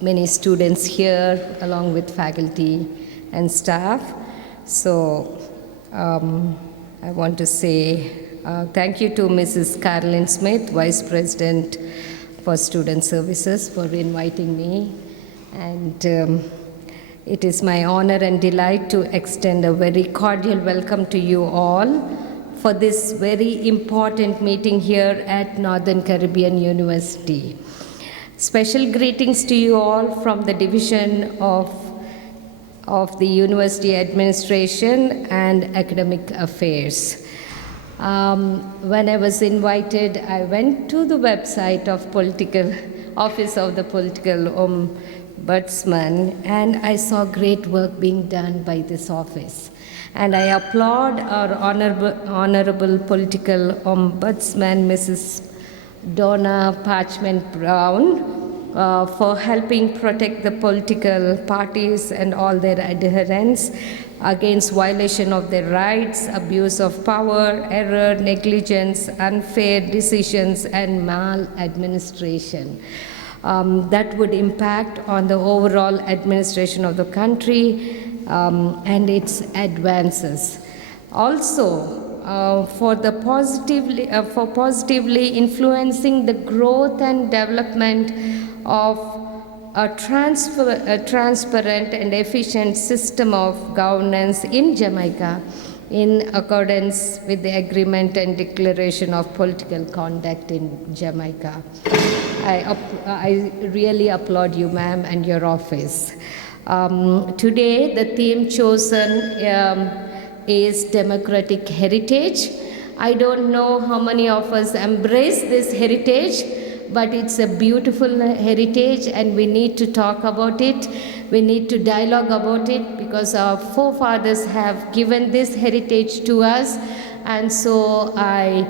many students here, along with faculty and staff. So I want to say thank you to Mrs. Carolyn Smith, Vice President for Student Services, for inviting me. And it is my honor and delight to extend a very cordial welcome to you all for this very important meeting here at Northern Caribbean University. Special greetings to you all from the Division of the University Administration and Academic Affairs. When I was invited, I went to the website of Office of the Political Ombudsman, and I saw great work being done by this office. And I applaud our honorable political ombudsman, Mrs. Donna Parchment Brown, for helping protect the political parties and all their adherents against violation of their rights, abuse of power, error, negligence, unfair decisions, and maladministration. That would impact on the overall administration of the country and its advances. Also, for positively influencing the growth and development of a transparent and efficient system of governance in Jamaica, in accordance with the agreement and declaration of political conduct in Jamaica. I really applaud you, ma'am, and your office. Today, the theme chosen is democratic heritage. I don't know how many of us embrace this heritage, but it's a beautiful heritage, and we need to talk about it. We need to dialogue about it, because our forefathers have given this heritage to us. And so I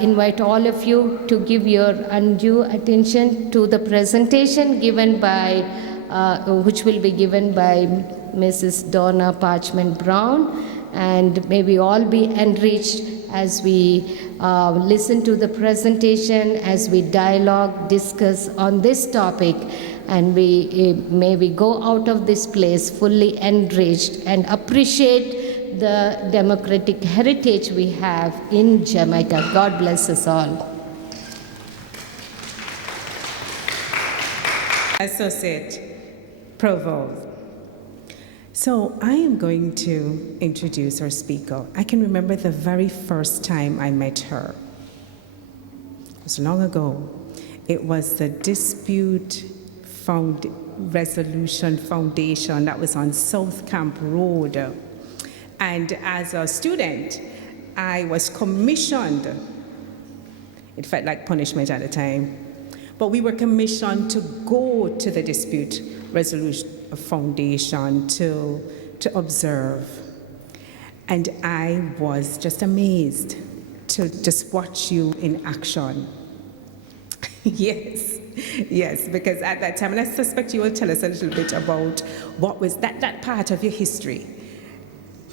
invite all of you to give your undue attention to the presentation given by, which will be given by Mrs. Donna Parchment Brown, and may we all be enriched as we listen to the presentation, as we dialogue, discuss on this topic, and may we go out of this place fully enriched and appreciate the democratic heritage we have in Jamaica. God bless us all. Associate Provost. So I am going to introduce our speaker. I can remember the very first time I met her. It was long ago. It was the Dispute Resolution Foundation that was on South Camp Road. And as a student, I was commissioned. It felt like punishment at the time. But we were commissioned to go to the Dispute Resolution Foundation to observe. And I was just amazed to just watch you in action. Yes, because at that time, and I suspect you will tell us a little bit about what was that part of your history.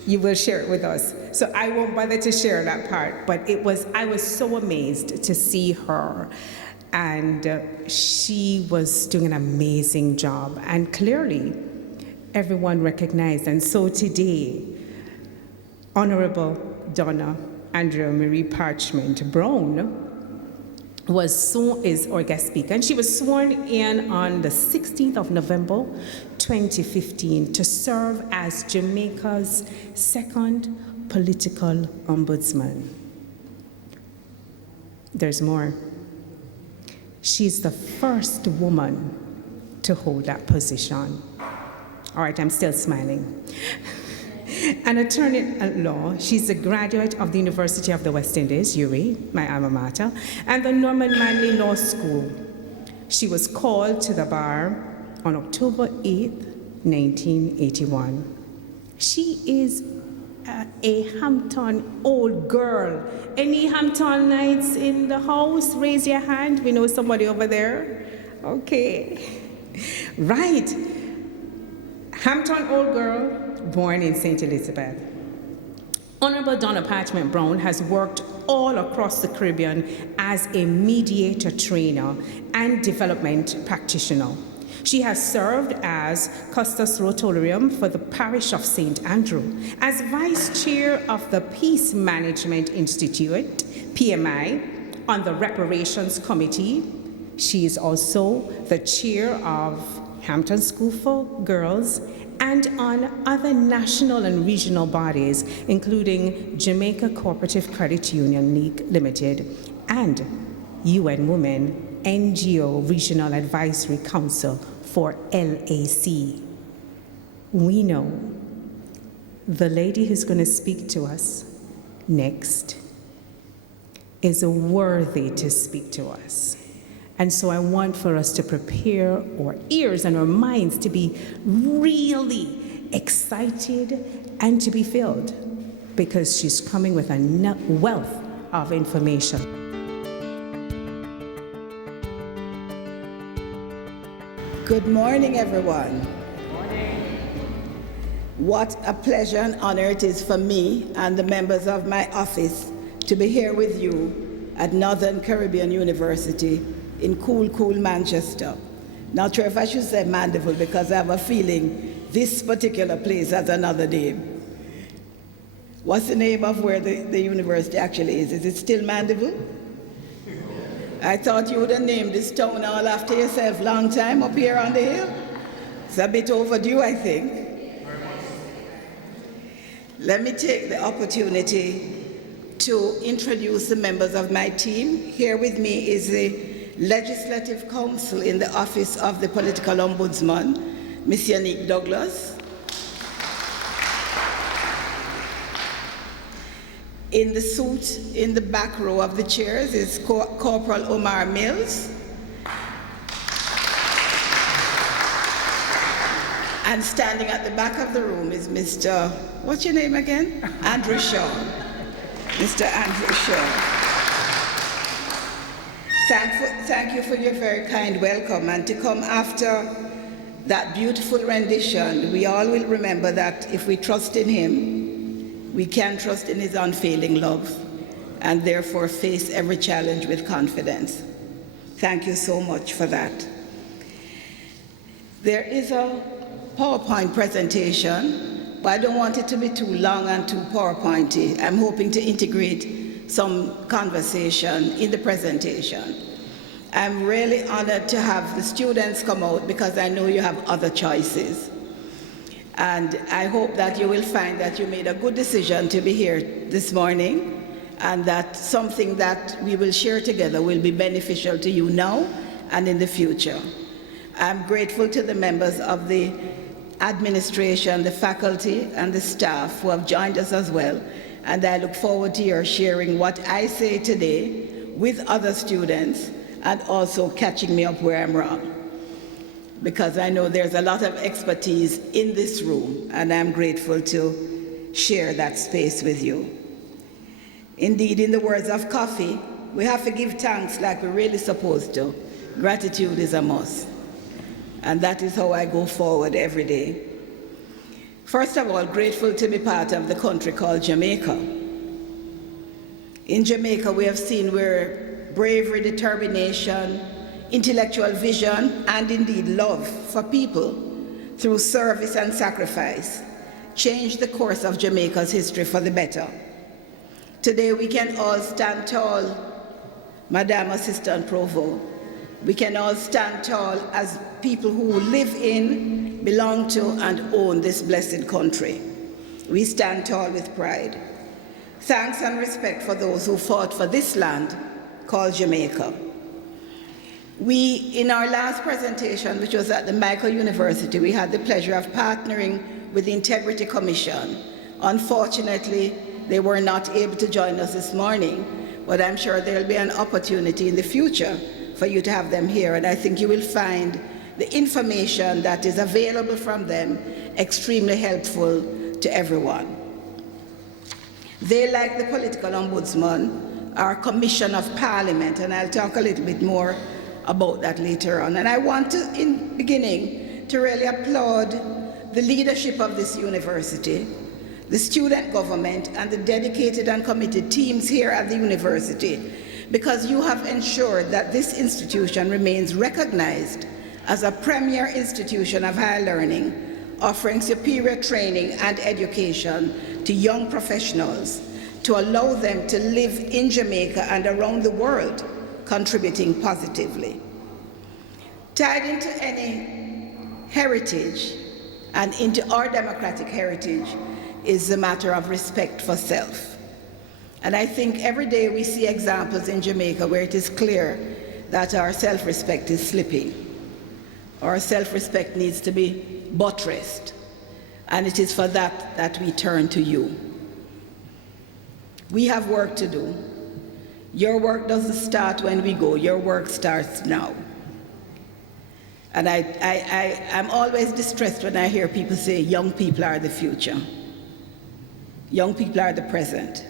You will share it with us. So I won't bother to share that part, but I was so amazed to see her. And she was doing an amazing job. And clearly, everyone recognized. And so today, Honorable Donna Andrea Marie Parchment Brown is our guest speaker. And she was sworn in on the 16th of November, 2015, to serve as Jamaica's second political ombudsman. There's more. She's the first woman to hold that position. All right, I'm still smiling. An attorney at law, she's a graduate of the University of the West Indies, UWI, my alma mater, and the Norman Manley Law School. She was called to the bar on October 8th, 1981. She is a Hampton old girl. Any Hamptonites in the house? Raise your hand. We know somebody over there. Okay. Right. Hampton old girl, born in St. Elizabeth. Honorable Donna Parchment Brown has worked all across the Caribbean as a mediator trainer and development practitioner. She has served as Custos Rotarium for the Parish of St. Andrew, as Vice Chair of the Peace Management Institute, PMI, on the Reparations Committee. She is also the Chair of Hampton School for Girls and on other national and regional bodies, including Jamaica Cooperative Credit Union League Limited and UN Women NGO Regional Advisory Council for LAC. We know the lady who's going to speak to us next is worthy to speak to us. And so I want for us to prepare our ears and our minds to be really excited and to be filled, because she's coming with a wealth of information. Good morning, everyone. Good morning. What a pleasure and honor it is for me and the members of my office to be here with you at Northern Caribbean University in cool Manchester. Not sure if I should say Mandeville, because I have a feeling this particular place has another name. What's the name of where the university actually is? Is it still Mandeville? I thought you would have named this town all after yourself long time up here on the hill. It's a bit overdue, I think. Let me take the opportunity to introduce the members of my team. Here with me is the Legislative Counsel in the Office of the Political Ombudsman, Ms. Yannick Douglas. In the suit in the back row of the chairs is Corporal Omar Mills. And standing at the back of the room is Mr. What's your name again? Andrew Shaw. Mr. Andrew Shaw. Thank you for your very kind welcome, and to come after that beautiful rendition, we all will remember that if we trust in him, we can trust in his unfailing love, and therefore face every challenge with confidence. Thank you so much for that. There is a PowerPoint presentation, but I don't want it to be too long and too PowerPointy. I'm hoping to integrate some conversation in the presentation. I'm really honored to have the students come out, because I know you have other choices. And I hope that you will find that you made a good decision to be here this morning, and that something that we will share together will be beneficial to you now and in the future. I'm grateful to the members of the administration, the faculty, and the staff who have joined us as well, and I look forward to your sharing what I say today with other students, and also catching me up where I'm wrong, because I know there's a lot of expertise in this room, and I'm grateful to share that space with you. Indeed, in the words of Coffee, we have to give thanks like we're really supposed to. Gratitude is a must. And that is how I go forward every day. First of all, grateful to be part of the country called Jamaica. In Jamaica, we have seen where bravery, determination, intellectual vision, and indeed love for people through service and sacrifice changed the course of Jamaica's history for the better. Today we can all stand tall, Madam Assistant Provost. We can all stand tall as people who live in, belong to, and own this blessed country. We stand tall with pride. Thanks and respect for those who fought for this land called Jamaica. We, in our last presentation, which was at the Michael University, we had the pleasure of partnering with the Integrity Commission. Unfortunately, they were not able to join us this morning, but I'm sure there'll be an opportunity in the future for you to have them here, and I think you will find the information that is available from them extremely helpful to everyone. They, like the Political Ombudsman, are a commission of Parliament, and I'll talk a little bit more about that later on. And I want to, in beginning, to really applaud the leadership of this university, the student government, and the dedicated and committed teams here at the university, because you have ensured that this institution remains recognized as a premier institution of higher learning, offering superior training and education to young professionals to allow them to live in Jamaica and around the world, contributing positively. Tied into any heritage and into our democratic heritage is the matter of respect for self. And I think every day we see examples in Jamaica where it is clear that our self-respect is slipping. Our self-respect needs to be buttressed, and it is for that that we turn to you. We have work to do. Your work doesn't start when we go, your work starts now. And I'm always distressed when I hear people say young people are the future. Young people are the present.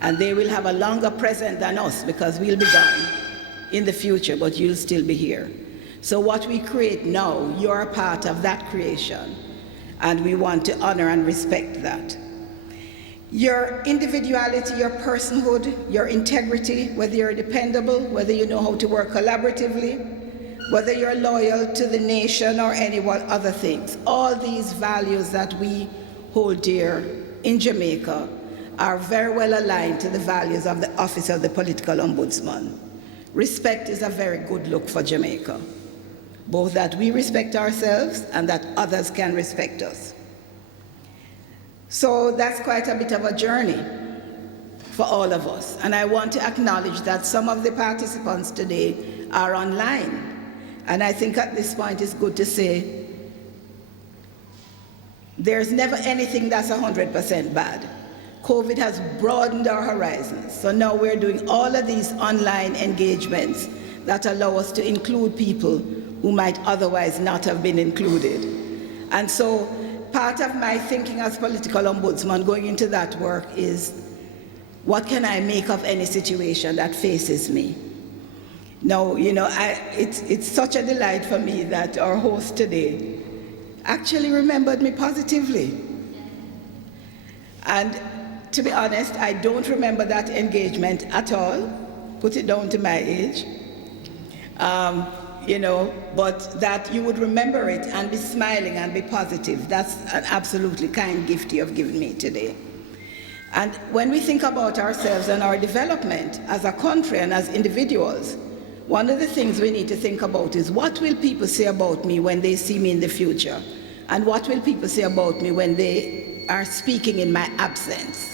And they will have a longer present than us because we'll be gone in the future, but you'll still be here. So what we create now, you're a part of that creation, and we want to honor and respect that. Your individuality, your personhood, your integrity, whether you're dependable, whether you know how to work collaboratively, whether you're loyal to the nation or any other things, all these values that we hold dear in Jamaica are very well aligned to the values of the Office of the Political Ombudsman. Respect is a very good look for Jamaica, both that we respect ourselves and that others can respect us. So that's quite a bit of a journey for all of us. And I want to acknowledge that some of the participants today are online. And I think at this point it's good to say there's never anything that's 100% bad. COVID has broadened our horizons. So now we're doing all of these online engagements that allow us to include people who might otherwise not have been included. And so part of my thinking as political ombudsman going into that work is, what can I make of any situation that faces me? Now, you know, it's such a delight for me that our host today actually remembered me positively. And to be honest, I don't remember that engagement at all. Put it down to my age. You know, but that you would remember it and be smiling and be positive. That's an absolutely kind gift you have given me today. And when we think about ourselves and our development as a country and as individuals, one of the things we need to think about is, what will people say about me when they see me in the future? And what will people say about me when they are speaking in my absence?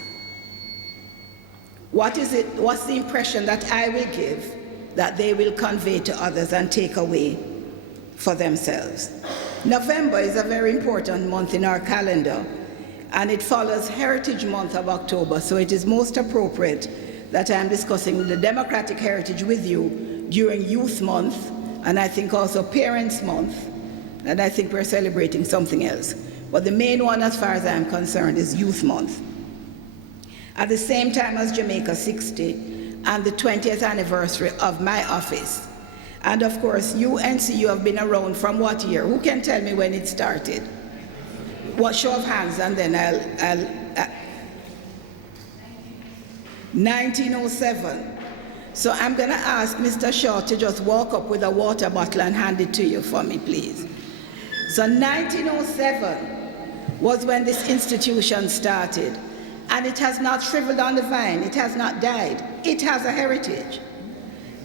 What's the impression that I will give that they will convey to others and take away for themselves? November is a very important month in our calendar, and it follows Heritage Month of October, so it is most appropriate that I am discussing the democratic heritage with you during Youth Month, and I think also Parents Month, and I think we're celebrating something else. But the main one, as far as I'm concerned, is Youth Month. At the same time as Jamaica 60 and the 20th anniversary of my office. And of course, UNCU have been around from what year? Who can tell me when it started? What, show of hands, and then I'll 1907. So I'm going to ask Mr. Shaw to just walk up with a water bottle and hand it to you for me, please. So 1907 was when this institution started. And it has not shriveled on the vine, it has not died. It has a heritage.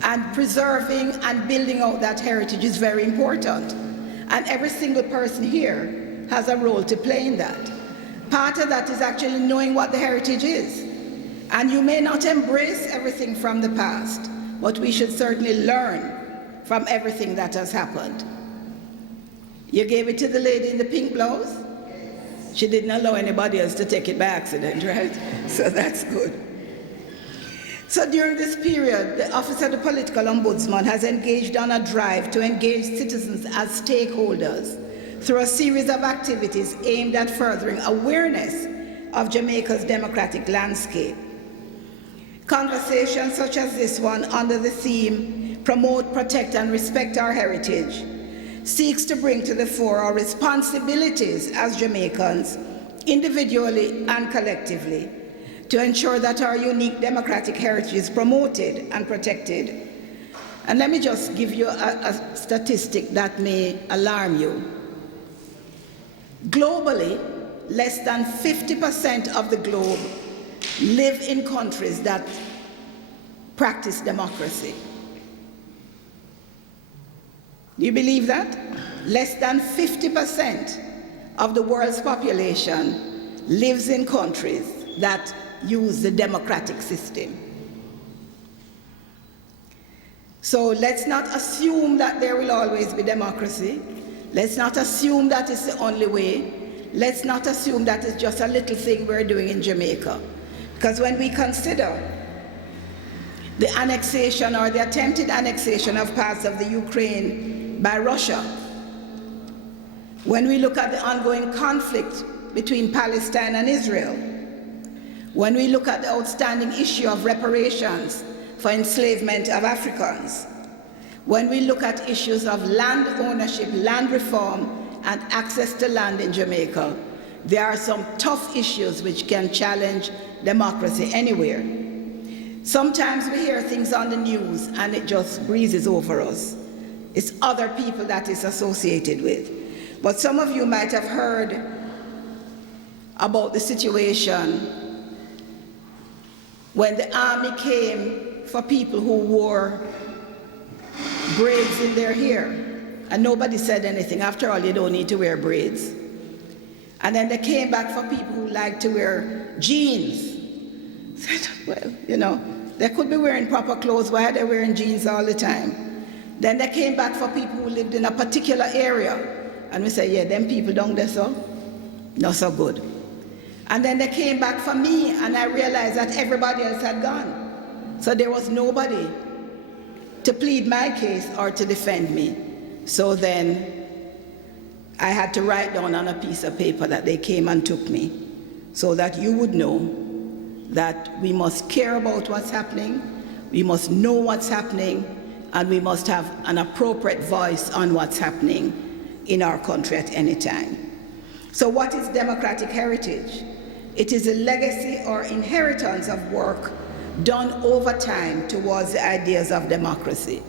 And preserving and building out that heritage is very important. And every single person here has a role to play in that. Part of that is actually knowing what the heritage is. And you may not embrace everything from the past, but we should certainly learn from everything that has happened. You gave it to the lady in the pink blouse? She didn't allow anybody else to take it by accident, right? So that's good. So during this period, the Office of the Political Ombudsman has engaged on a drive to engage citizens as stakeholders through a series of activities aimed at furthering awareness of Jamaica's democratic landscape. Conversations such as this one under the theme, Promote, Protect and Respect Our Heritage, seeks to bring to the fore our responsibilities as Jamaicans individually and collectively, to ensure that our unique democratic heritage is promoted and protected. And let me just give you a statistic that may alarm you. Globally, less than 50% of the globe live in countries that practice democracy. Do you believe that? Less than 50% of the world's population lives in countries that use the democratic system. So let's not assume that there will always be democracy. Let's not assume that it's the only way. Let's not assume that it's just a little thing we're doing in Jamaica. Because when we consider the annexation or the attempted annexation of parts of the Ukraine by Russia, when we look at the ongoing conflict between Palestine and Israel, when we look at the outstanding issue of reparations for enslavement of Africans, when we look at issues of land ownership, land reform, and access to land in Jamaica, there are some tough issues which can challenge democracy anywhere. Sometimes we hear things on the news and it just breezes over us. It's other people that it's associated with. But some of you might have heard about the situation when the army came for people who wore braids in their hair, and nobody said anything. After all, you don't need to wear braids. And then they came back for people who like to wear jeans. Well, you know, they could be wearing proper clothes. Why are they wearing jeans all the time? Then they came back for people who lived in a particular area. And we say, yeah, them people down there, so not so good. And then they came back for me, and I realized that everybody else had gone. So there was nobody to plead my case or to defend me. So then I had to write down on a piece of paper that they came and took me, so that you would know that we must care about what's happening, we must know what's happening, and we must have an appropriate voice on what's happening in our country at any time. So what is democratic heritage? It is a legacy or inheritance of work done over time towards the ideas of democracy.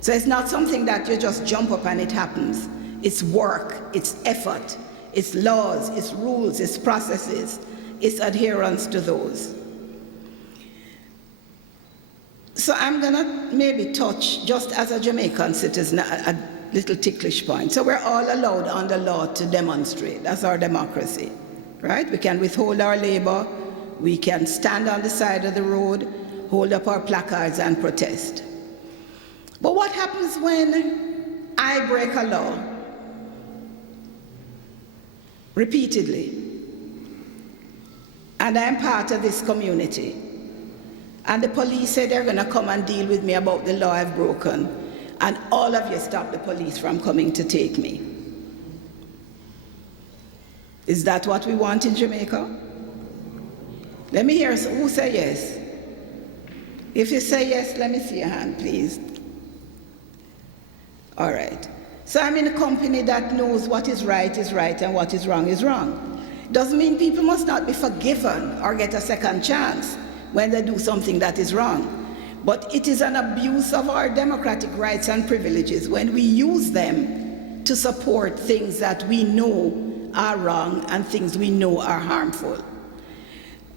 So it's not something that you just jump up and it happens. It's work, it's effort, it's laws, it's rules, it's processes, it's adherence to those. So I'm gonna maybe touch, just as a Jamaican citizen, a little ticklish point. So we're all allowed under law to demonstrate. That's our democracy, right? We can withhold our labor, we can stand on the side of the road, hold up our placards and protest. But what happens when I break a law repeatedly, and I'm part of this community, and the police say they're gonna come and deal with me about the law I've broken, and all of you stop the police from coming to take me? Is that what we want in Jamaica? Let me hear who say yes. If you say yes, let me see your hand, please. All right. So I'm in a company that knows what is right and what is wrong. Doesn't mean people must not be forgiven or get a second chance when they do something that is wrong. But it is an abuse of our democratic rights and privileges when we use them to support things that we know are wrong and things we know are harmful.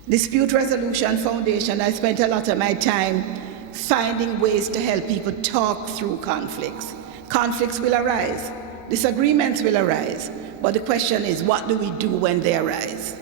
Dispute Resolution Foundation, I spent a lot of my time finding ways to help people talk through conflicts. Conflicts will arise, disagreements will arise, but the question is, what do we do when they arise?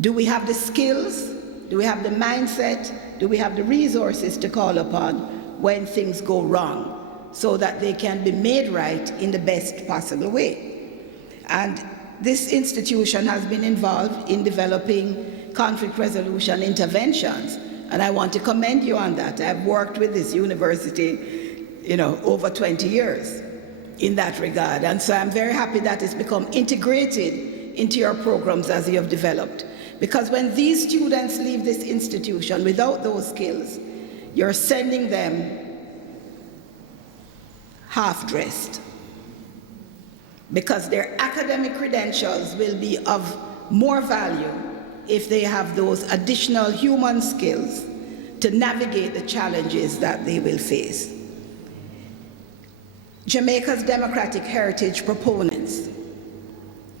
Do we have the skills? Do we have the mindset? Do we have the resources to call upon when things go wrong so that they can be made right in the best possible way? And this institution has been involved in developing conflict resolution interventions, and I want to commend you on that. I've worked with this university, over 20 years in that regard, and so I'm very happy that it's become integrated into your programs as you have developed. Because when these students leave this institution without those skills, you're sending them half-dressed, because their academic credentials will be of more value if they have those additional human skills to navigate the challenges that they will face. Jamaica's democratic heritage proponents,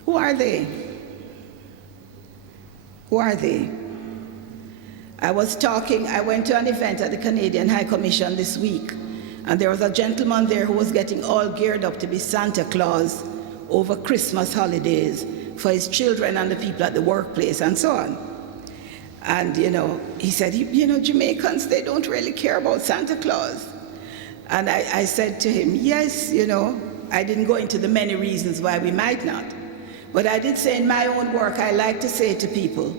who are they? Who are they? I went to an event at the Canadian High Commission this week, and there was a gentleman there who was getting all geared up to be Santa Claus over Christmas holidays for his children and the people at the workplace and so on. And, he said, Jamaicans, they don't really care about Santa Claus. And I said to him, yes, I didn't go into the many reasons why we might not. But I did say in my own work, I like to say to people,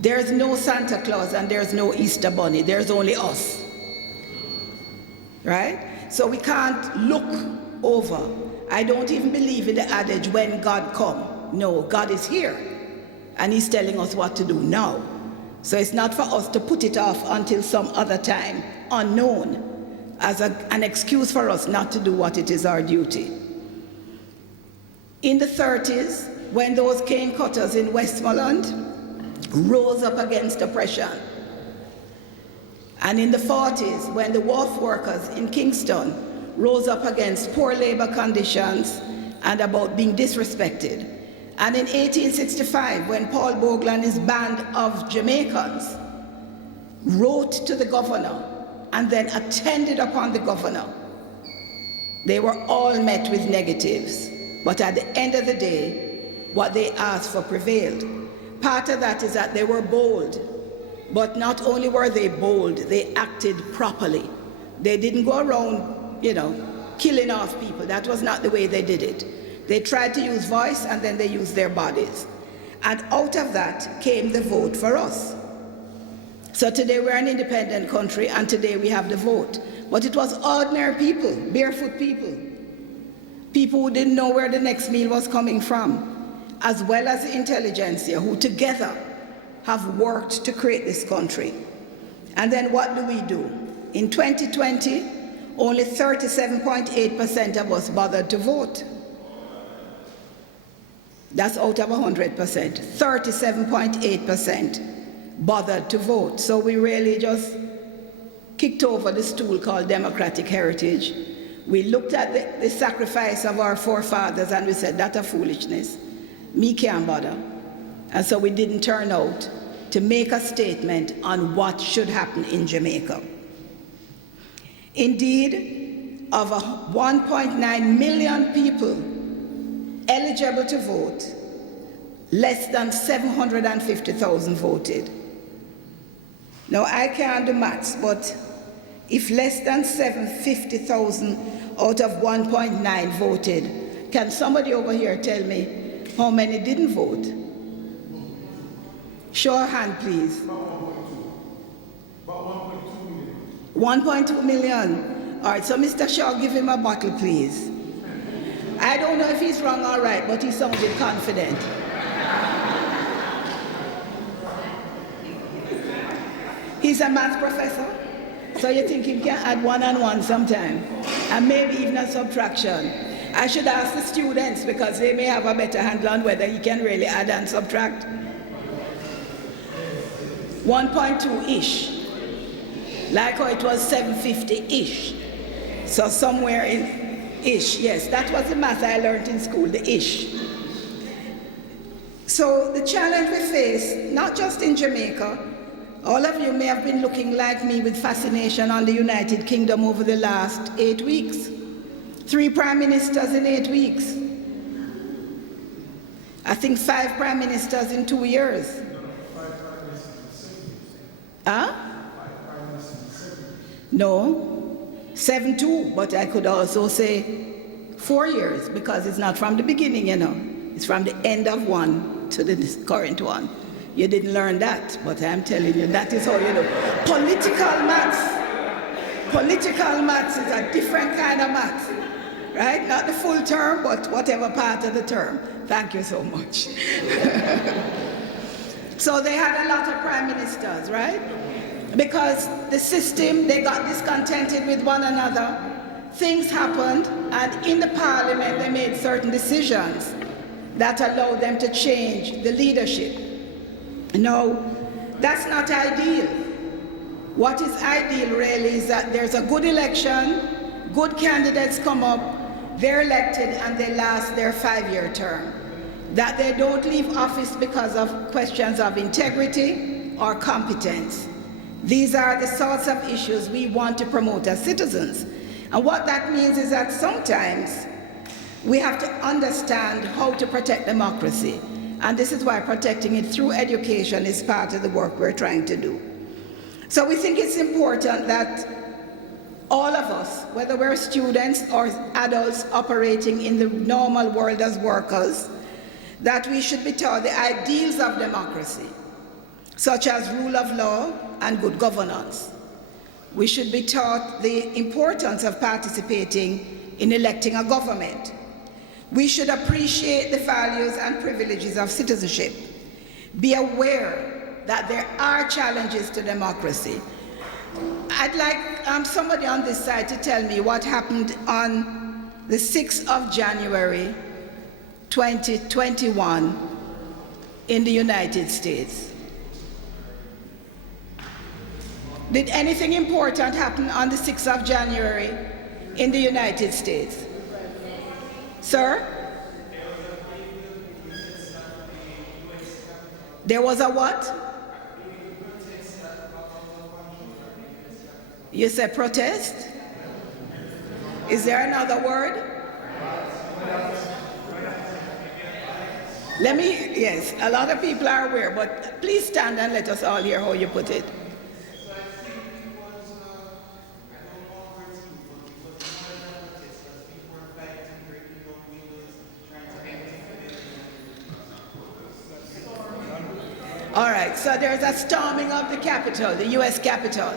there's no Santa Claus and there's no Easter Bunny, there's only us. Right? So we can't look over. I don't even believe in the adage, when God come. No, God is here. And he's telling us what to do now. So it's not for us to put it off until some other time, unknown, as an excuse for us not to do what it is our duty. In the 30s, when those cane cutters in Westmoreland rose up against oppression, and in the 40s, when the wharf workers in Kingston rose up against poor labor conditions and about being disrespected, and in 1865, when Paul Bogle and his band of Jamaicans wrote to the governor and then attended upon the governor, they were all met with negatives. But at the end of the day, what they asked for prevailed. Part of that is that they were bold, but not only were they bold, they acted properly. They didn't go around, killing off people. That was not the way they did it. They tried to use voice and then they used their bodies. And out of that came the vote for us. So today we're an independent country and today we have the vote. But it was ordinary people, barefoot people, people who didn't know where the next meal was coming from, as well as the intelligentsia, who together have worked to create this country. And then what do? In 2020, only 37.8% of us bothered to vote. That's out of 100%. 37.8% bothered to vote. So we really just kicked over the stool called democratic heritage. We looked at the sacrifice of our forefathers and we said, that's a foolishness. Me can't bother. And so we didn't turn out to make a statement on what should happen in Jamaica. Indeed, of 1.9 million people eligible to vote, less than 750,000 voted. Now, I can't do maths, but if less than 750,000 out of 1.9 voted, can somebody over here tell me how many didn't vote? Show a hand, please. About 1.2 million. 1.2 million. All right, so Mr. Shaw, give him a bottle, please. I don't know if he's wrong or right, but he sounded confident. He's a math professor, so you think he can add 1 and 1 sometime, and maybe even a subtraction. I should ask the students because they may have a better handle on whether he can really add and subtract. 1.2-ish, like how it was 750-ish. So somewhere in ish, yes, that was the math I learned in school, the ish. So the challenge we face, not just in Jamaica, all of you may have been looking like me with fascination on the United Kingdom over the last 8 weeks. 3 prime ministers in 8 weeks. I think 5 prime ministers in 2 years. 5 prime ministers in 7 years. Huh? 5 prime ministers in 7 years. No, 7 too, but I could also say 4 years because it's not from the beginning, It's from the end of one to the current one. You didn't learn that, but I'm telling you, that is how you know. Political maths is a different kind of maths, right? Not the full term, but whatever part of the term. Thank you so much. So they had a lot of prime ministers, right? Because the system, they got discontented with one another. Things happened, and in the parliament, they made certain decisions that allow them to change the leadership. No, that's not ideal. What is ideal really is that there's a good election, good candidates come up, they're elected and they last their 5-year term. That they don't leave office because of questions of integrity or competence. These are the sorts of issues we want to promote as citizens. And what that means is that sometimes we have to understand how to protect democracy. And this is why protecting it through education is part of the work we're trying to do. So we think it's important that all of us, whether we're students or adults operating in the normal world as workers, that we should be taught the ideals of democracy, such as rule of law and good governance. We should be taught the importance of participating in electing a government. We should appreciate the values and privileges of citizenship. Be aware that there are challenges to democracy. I'd like somebody on this side to tell me what happened on the 6th of January 2021 in the United States. Did anything important happen on the 6th of January in the United States? Sir? There was a what? You said protest? Is there another word? Yes, a lot of people are aware, but please stand and let us all hear how you put it. All right, so there's a storming of the Capitol, the US Capitol.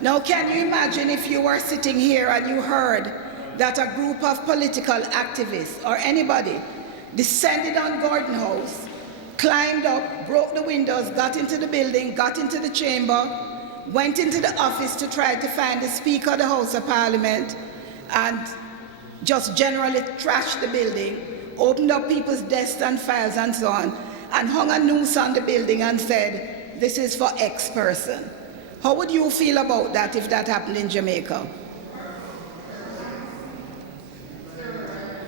Now, can you imagine if you were sitting here and you heard that a group of political activists or anybody descended on Gordon House, climbed up, broke the windows, got into the building, got into the chamber, went into the office to try to find the Speaker of the House of Parliament, and just generally trashed the building, opened up people's desks and files and so on, and hung a noose on the building and said, this is for X person. How would you feel about that if that happened in Jamaica?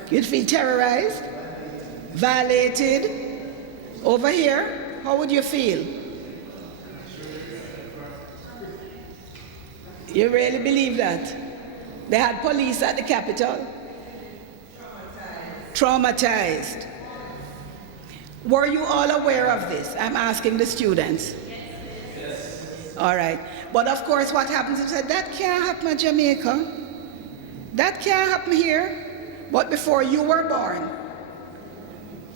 You'd feel terrorized? Violated? Over here, how would you feel? You really believe that? They had police at the Capitol? Traumatized. Were you all aware of this? I'm asking the students. Yes. All right. But of course, what happens is that can't happen in Jamaica. That can't happen here. But before you were born,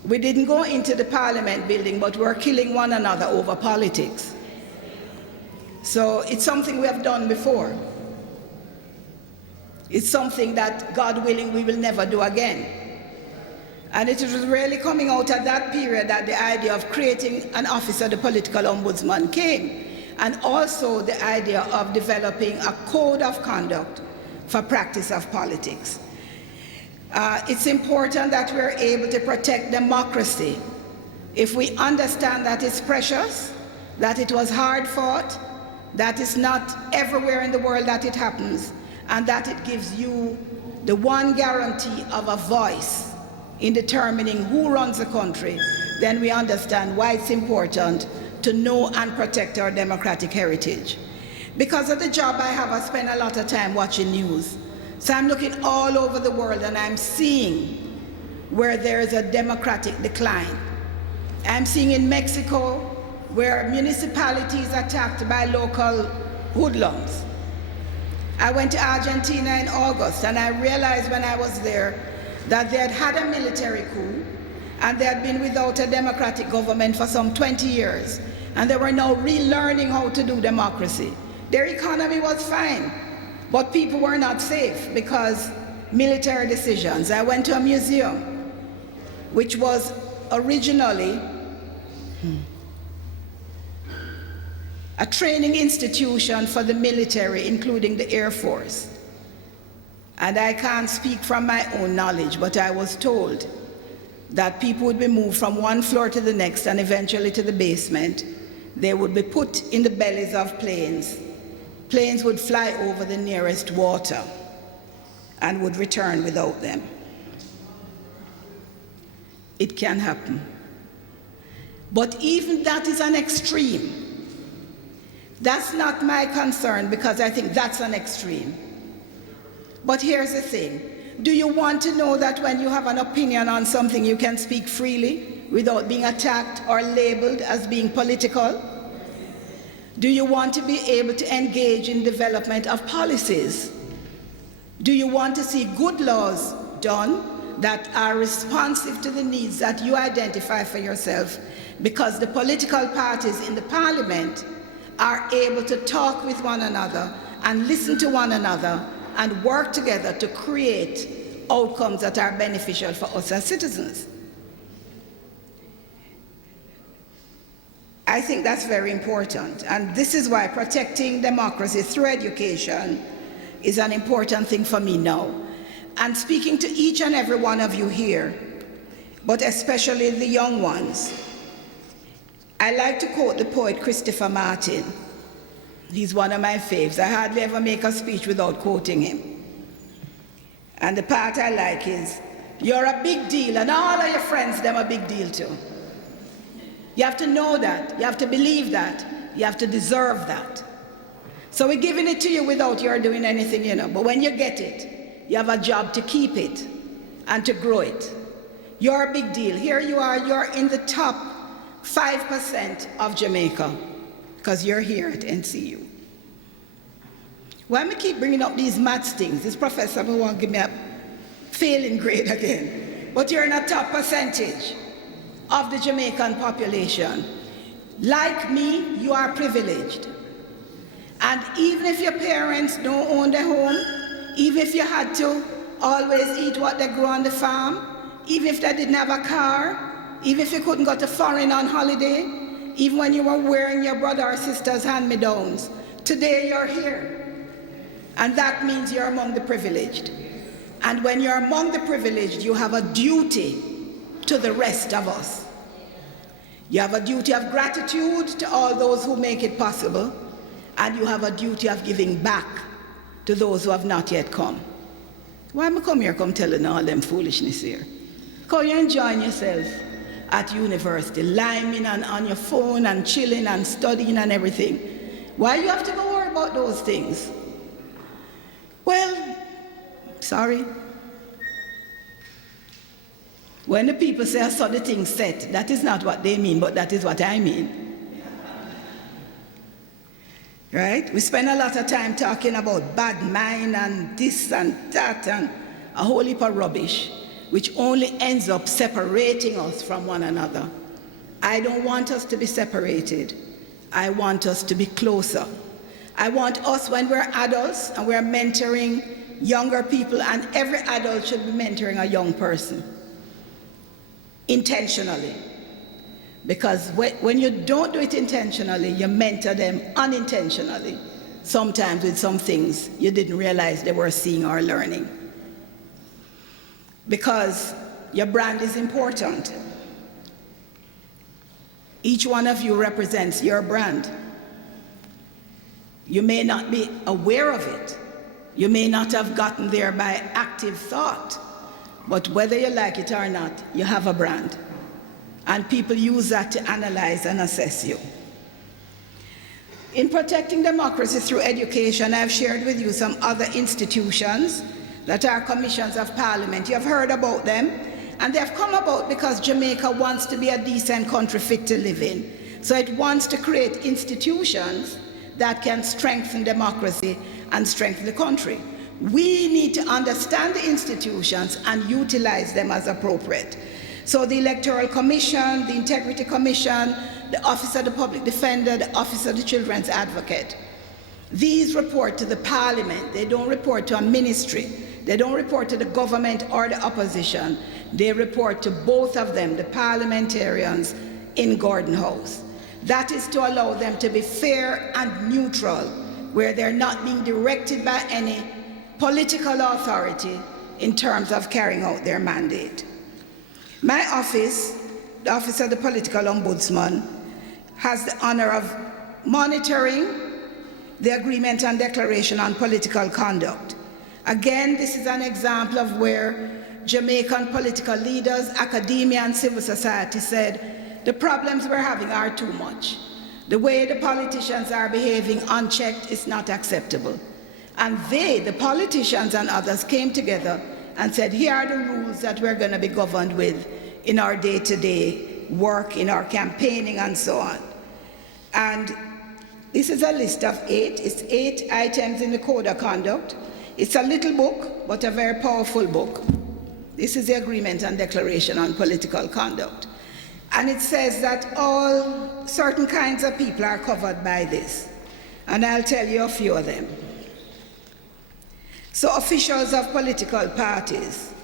we didn't go into the Parliament building, but we were killing one another over politics. So it's something we have done before. It's something that, God willing, we will never do again. And it was really coming out at that period that the idea of creating an office of the political ombudsman came, and also the idea of developing a code of conduct for practice of politics. It's important that we're able to protect democracy. If we understand that it's precious, that it was hard fought, that it's not everywhere in the world that it happens, and that it gives you the one guarantee of a voice in determining who runs the country, then we understand why it's important to know and protect our democratic heritage. Because of the job I have, I spend a lot of time watching news. So I'm looking all over the world and I'm seeing where there is a democratic decline. I'm seeing in Mexico where municipalities are attacked by local hoodlums. I went to Argentina in August and I realized when I was there that they had had a military coup and they had been without a democratic government for some 20 years. And they were now relearning how to do democracy. Their economy was fine, but people were not safe because military decisions. I went to a museum, which was originally a training institution for the military, including the Air Force. And I can't speak from my own knowledge, but I was told that people would be moved from one floor to the next and eventually to the basement. They would be put in the bellies of planes. Planes would fly over the nearest water and would return without them. It can happen. But even that is an extreme. That's not my concern, because I think that's an extreme. But here's the thing. Do you want to know that when you have an opinion on something, you can speak freely without being attacked or labeled as being political? Do you want to be able to engage in development of policies? Do you want to see good laws done that are responsive to the needs that you identify for yourself? Because the political parties in the parliament are able to talk with one another and listen to one another and work together to create outcomes that are beneficial for us as citizens. I think that's very important, and this is why protecting democracy through education is an important thing for me now. And speaking to each and every one of you here, but especially the young ones, I like to quote the poet Christopher Martin. He's one of my faves. I hardly ever make a speech without quoting him. And the part I like is, you're a big deal, and all of your friends, them a big deal too. You have to know that. You have to believe that. You have to deserve that. So we're giving it to you without your doing anything, you know. But when you get it, you have a job to keep it and to grow it. You're a big deal. Here you are, you're in the top 5% of Jamaica because you're here at NCU. Why am I keep bringing up these maths things? This professor will want to give me a failing grade again. But you're in a top percentage of the Jamaican population. Like me, you are privileged. And even if your parents don't own their home, even if you had to always eat what they grow on the farm, even if they didn't have a car, even if you couldn't go to foreign on holiday, even when you were wearing your brother or sister's hand-me-downs, today you're here. And that means you're among the privileged. And when you're among the privileged, you have a duty to the rest of us. You have a duty of gratitude to all those who make it possible, and you have a duty of giving back to those who have not yet come. Why am I come here telling all them foolishness here? Because you're enjoying yourself at university, liming and on your phone and chilling and studying and everything. Why you have to go worry about those things? Well, sorry. When the people say I saw the thing set, that is not what they mean, but that is what I mean. Right? We spend a lot of time talking about bad mind and this and that and a whole heap of rubbish, which only ends up separating us from one another. I don't want us to be separated. I want us to be closer. I want us, when we're adults and we're mentoring younger people, and every adult should be mentoring a young person. Intentionally. Because when you don't do it intentionally, you mentor them unintentionally, sometimes with some things you didn't realize they were seeing or learning. Because your brand is important. Each one of you represents your brand. You may not be aware of it. You may not have gotten there by active thought. But whether you like it or not, you have a brand. And people use that to analyze and assess you. In protecting democracy through education, I've shared with you some other institutions that are commissions of parliament. You've heard about them, and they've come about because Jamaica wants to be a decent country fit to live in. So it wants to create institutions that can strengthen democracy and strengthen the country. We need to understand the institutions and utilize them as appropriate. So the Electoral Commission, the Integrity Commission, the Office of the Public Defender, the Office of the Children's Advocate. These report to the Parliament. They don't report to a ministry. They don't report to the government or the opposition. They report to both of them, the parliamentarians in Gordon House. That is to allow them to be fair and neutral, where they're not being directed by any political authority in terms of carrying out their mandate. My office, the Office of the Political Ombudsman, has the honor of monitoring the Agreement and Declaration on Political Conduct. Again, this is an example of where Jamaican political leaders, academia, and civil society said, the problems we're having are too much. The way the politicians are behaving unchecked is not acceptable. And they, the politicians and others, came together and said, here are the rules that we're going to be governed with in our day-to-day work, in our campaigning, and so on. And this is a list of 8. It's 8 items in the Code of Conduct. It's a little book, but a very powerful book. This is the Agreement and Declaration on Political Conduct. And it says that all certain kinds of people are covered by this. And I'll tell you a few of them. So officials of political parties,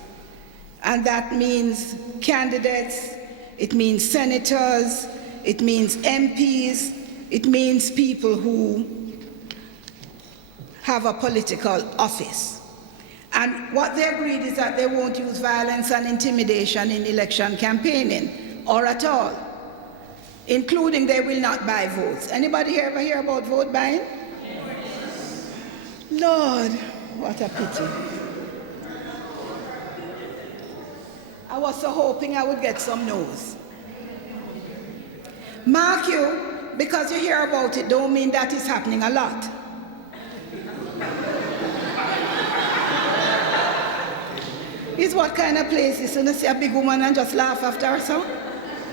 and that means candidates, it means senators, it means MPs, it means people who have a political office. And what they agreed is that they won't use violence and intimidation in election campaigning, or at all, including they will not buy votes. Anybody here ever hear about vote buying? Lord, what a pity. I was so hoping I would get some no's. Mark you, because you hear about it, don't mean that it's happening a lot. It's what kind of place is when you see a big woman and just laugh after her, so?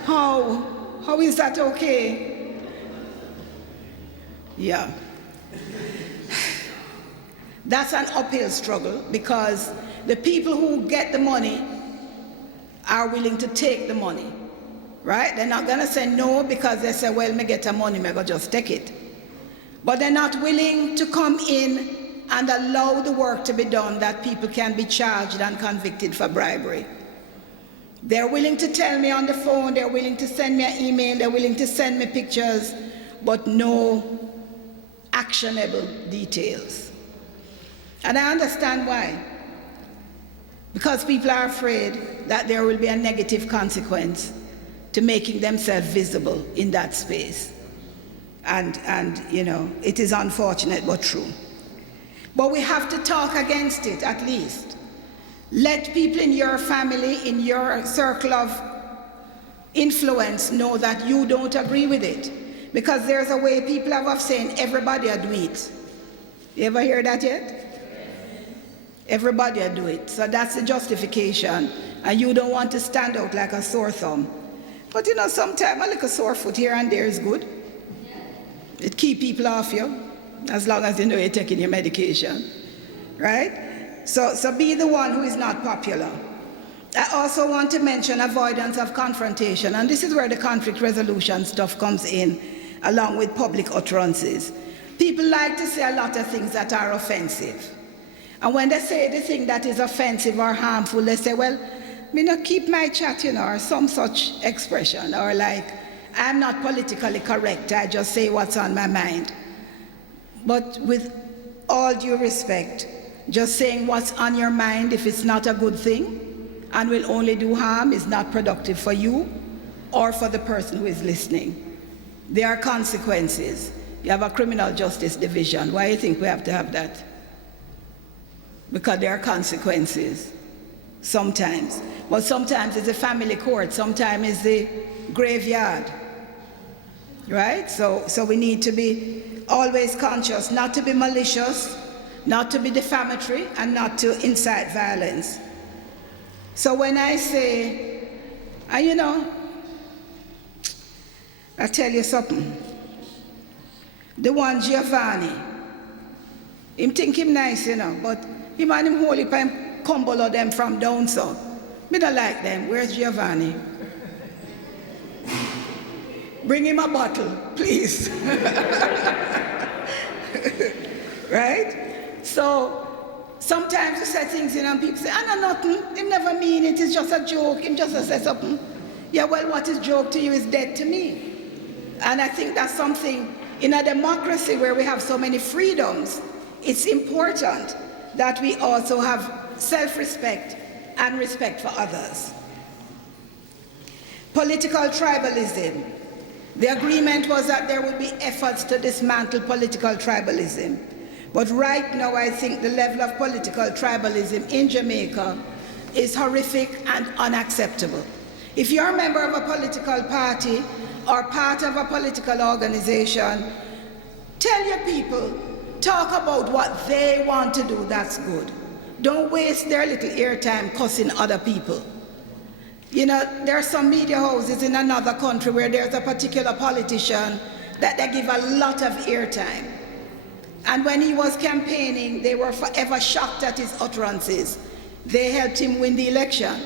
How is that okay? Yeah. That's an uphill struggle because the people who get the money are willing to take the money, right? They're not gonna say no because they say, well, me get the money, me go just take it. But they're not willing to come in and allow the work to be done that people can be charged and convicted for bribery. They're willing to tell me on the phone, they're willing to send me an email, they're willing to send me pictures, but no actionable details. And I understand why. Because people are afraid that there will be a negative consequence to making themselves visible in that space. And you know, it is unfortunate but true. But we have to talk against it at least. Let people in your family, in your circle of influence know that you don't agree with it. Because there's a way people have of saying everybody will do it. You ever hear that yet? Everybody will do it. So that's the justification. And you don't want to stand out like a sore thumb. But you know, sometimes a little sore foot here and there is good. It keeps people off you, as long as you know you're taking your medication, right? So be the one who is not popular. I also want to mention avoidance of confrontation, and this is where the conflict resolution stuff comes in, along with public utterances. People like to say a lot of things that are offensive. And when they say the thing that is offensive or harmful, they say, well, me not keep my chat, you know, or some such expression, or like, I'm not politically correct, I just say what's on my mind. But with all due respect, just saying what's on your mind, if it's not a good thing and will only do harm, is not productive for you or for the person who is listening. There are consequences. You have a criminal justice division. Why do you think we have to have that? Because there are consequences, sometimes. But sometimes it's a family court, sometimes it's the graveyard, right? So we need to be always conscious, not to be malicious, not to be defamatory, and not to incite violence. So when I say, and you know, I tell you something. The one Giovanni, him think him nice, you know, but him and him holy him combo of them from down south. Me don't like them. Where's Giovanni? Bring him a bottle, please. Right? So sometimes you say things, you know, and people say, I know nothing. Him never mean it. It's just a joke. Him just say something. Yeah, well, what is joke to you is dead to me. And I think that's something in a democracy where we have so many freedoms. It's important that we also have self-respect and respect for others. Political tribalism. The agreement was that there would be efforts to dismantle political tribalism. But right now, I think the level of political tribalism in Jamaica is horrific and unacceptable. If you're a member of a political party or part of a political organization, tell your people, talk about what they want to do that's good. Don't waste their little airtime cussing other people. You know, there are some media houses in another country where there's a particular politician that they give a lot of airtime. And when he was campaigning, they were forever shocked at his utterances. They helped him win the election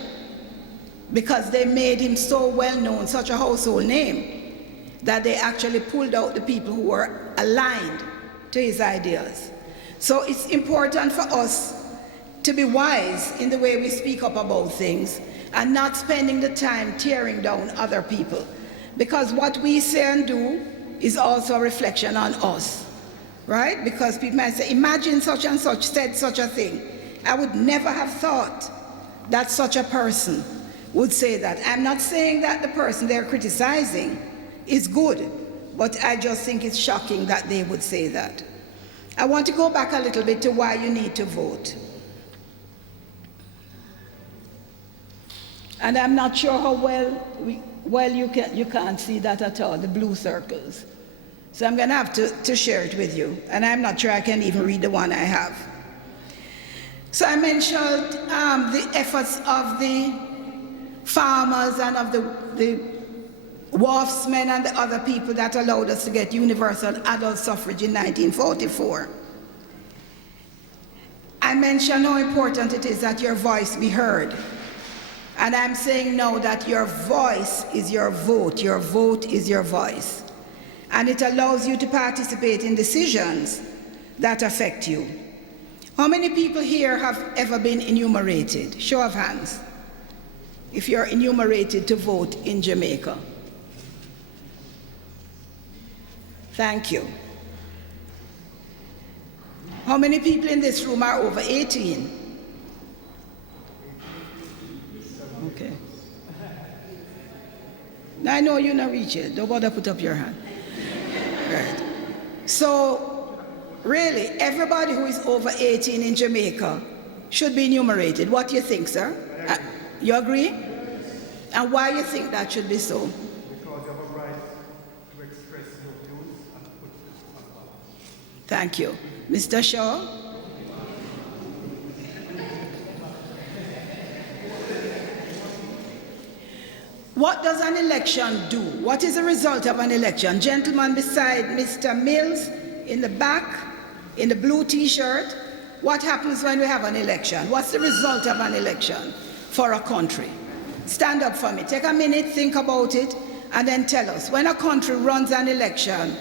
because they made him so well known, such a household name, that they actually pulled out the people who were aligned to his ideas. So it's important for us to be wise in the way we speak up about things and not spending the time tearing down other people. Because what we say and do is also a reflection on us, right? Because people might say, imagine such and such said such a thing. I would never have thought that such a person would say that. I'm not saying that the person they're criticizing is good, but I just think it's shocking that they would say that. I want to go back a little bit to why you need to vote. And I'm not sure how well you can't see that at all, the blue circles. So I'm going to have to share it with you. And I'm not sure I can even read the one I have. So I mentioned the efforts of the farmers and of the wharfsmen and the other people that allowed us to get universal adult suffrage in 1944. I mentioned how important it is that your voice be heard. And I'm saying now that your voice is your vote is your voice. And it allows you to participate in decisions that affect you. How many people here have ever been enumerated? Show of hands. If you're enumerated to vote in Jamaica. Thank you. How many people in this room are over 18? Okay. Now I know you're not reaching. Don't bother put up your hand. Right. So, really, everybody who is over 18 in Jamaica should be enumerated. What do you think, sir? You agree? And why you think that should be so? Because you have a right to express your views and put it on ballot. Thank you. Mr. Shaw? What does an election do? What is the result of an election? Gentleman beside Mr. Mills in the back, in the blue t-shirt, what happens when we have an election? What's the result of an election for a country? Stand up for me. Take a minute, think about it, and then tell us. When a country runs an election,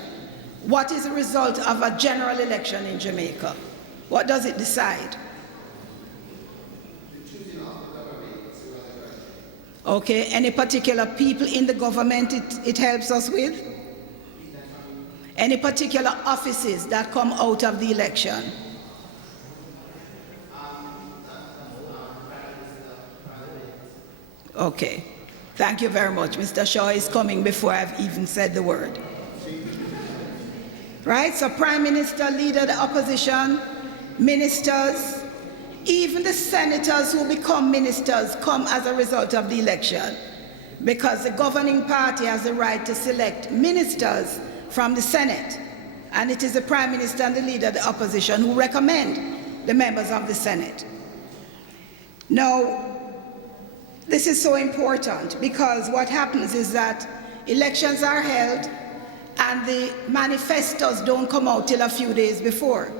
what is the result of a general election in Jamaica? What does it decide? Okay, any particular people in the government it helps us with? Any particular offices that come out of the election? Okay, thank you very much. Mr. Shaw is coming before I've even said the word. Right, so Prime Minister, Leader of the Opposition, ministers, even the senators who become ministers come as a result of the election, because the governing party has the right to select ministers from the Senate, and it is the Prime Minister and the Leader of the Opposition who recommend the members of the Senate. Now, this is so important because what happens is that elections are held and the manifestos don't come out till a few days before.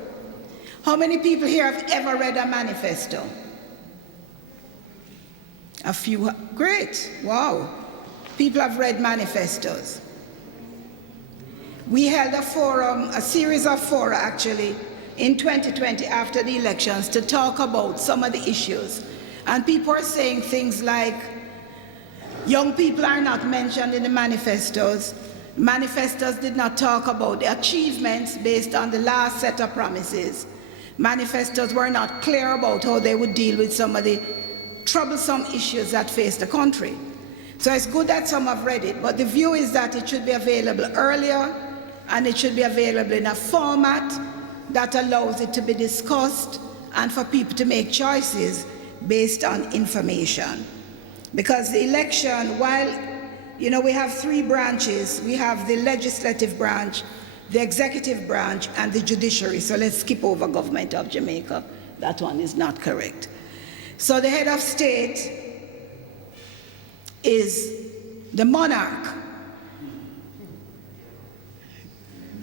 How many people here have ever read a manifesto? A few. Great. Wow. People have read manifestos. We held a forum, a series of fora actually, in 2020 after the elections to talk about some of the issues. And people are saying things like, young people are not mentioned in the manifestos. Manifestos did not talk about the achievements based on the last set of promises. Manifestos were not clear about how they would deal with some of the troublesome issues that face the country. So it's good that some have read it, but the view is that it should be available earlier and it should be available in a format that allows it to be discussed and for people to make choices based on information. Because the election, while, you know, we have three branches, we have the legislative branch, the executive branch, and the judiciary. So let's skip over Government of Jamaica. That one is not correct. So the head of state is the monarch.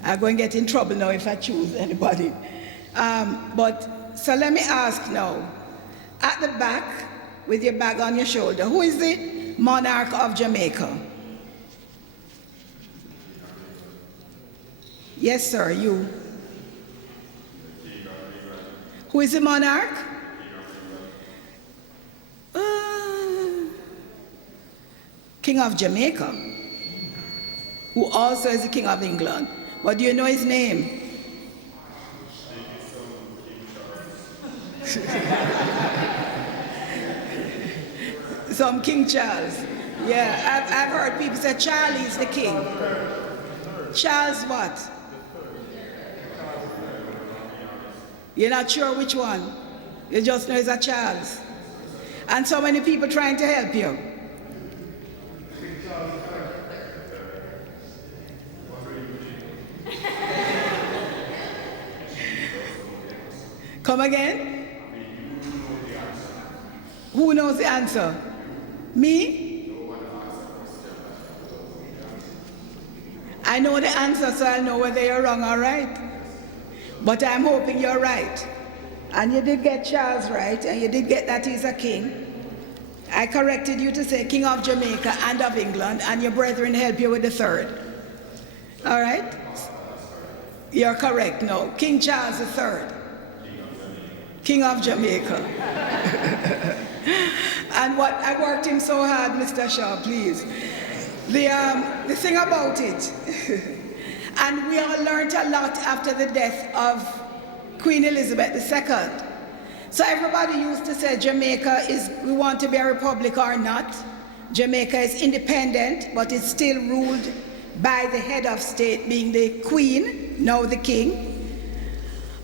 I'm going to get in trouble now if I choose anybody. So let me ask now, at the back, with your bag on your shoulder, who is the monarch of Jamaica? Yes, sir, you. Who is the monarch? King of Jamaica, who also is the King of England. But do you know his name? Some King Charles. Yeah, I've heard people say Charlie is the king. Charles what? You're not sure which one? You just know it's a Charles. And so many people trying to help you. Come again? Who knows the answer? Me? I know the answer, so I'll know whether you're wrong or right. But I'm hoping you're right. And you did get Charles right, and you did get that he's a king. I corrected you to say King of Jamaica and of England, and your brethren help you with the third. All right? You're correct, no. King Charles III. King of Jamaica. And what, I worked him so hard, Mr. Shaw, please. The thing about it, and we all learned a lot after the death of Queen Elizabeth II. So everybody used to say Jamaica is, we want to be a republic or not. Jamaica is independent, but it's still ruled by the head of state, being the queen, now the king.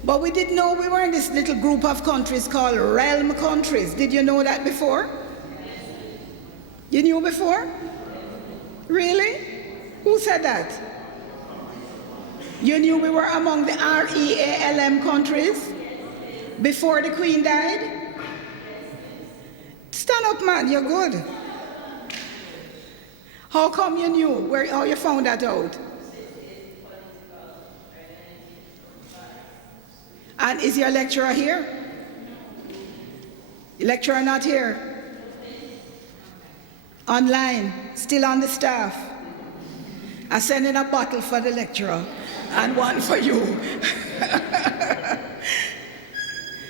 But we didn't know we were in this little group of countries called realm countries. Did you know that before? You knew before? Really? Who said that? You knew we were among the REALM countries before the Queen died? Stand up, man, you're good. How come you knew? How you found that out? And is your lecturer here? Your lecturer not here? Online, still on the staff. I send in a bottle for the lecturer and one for you.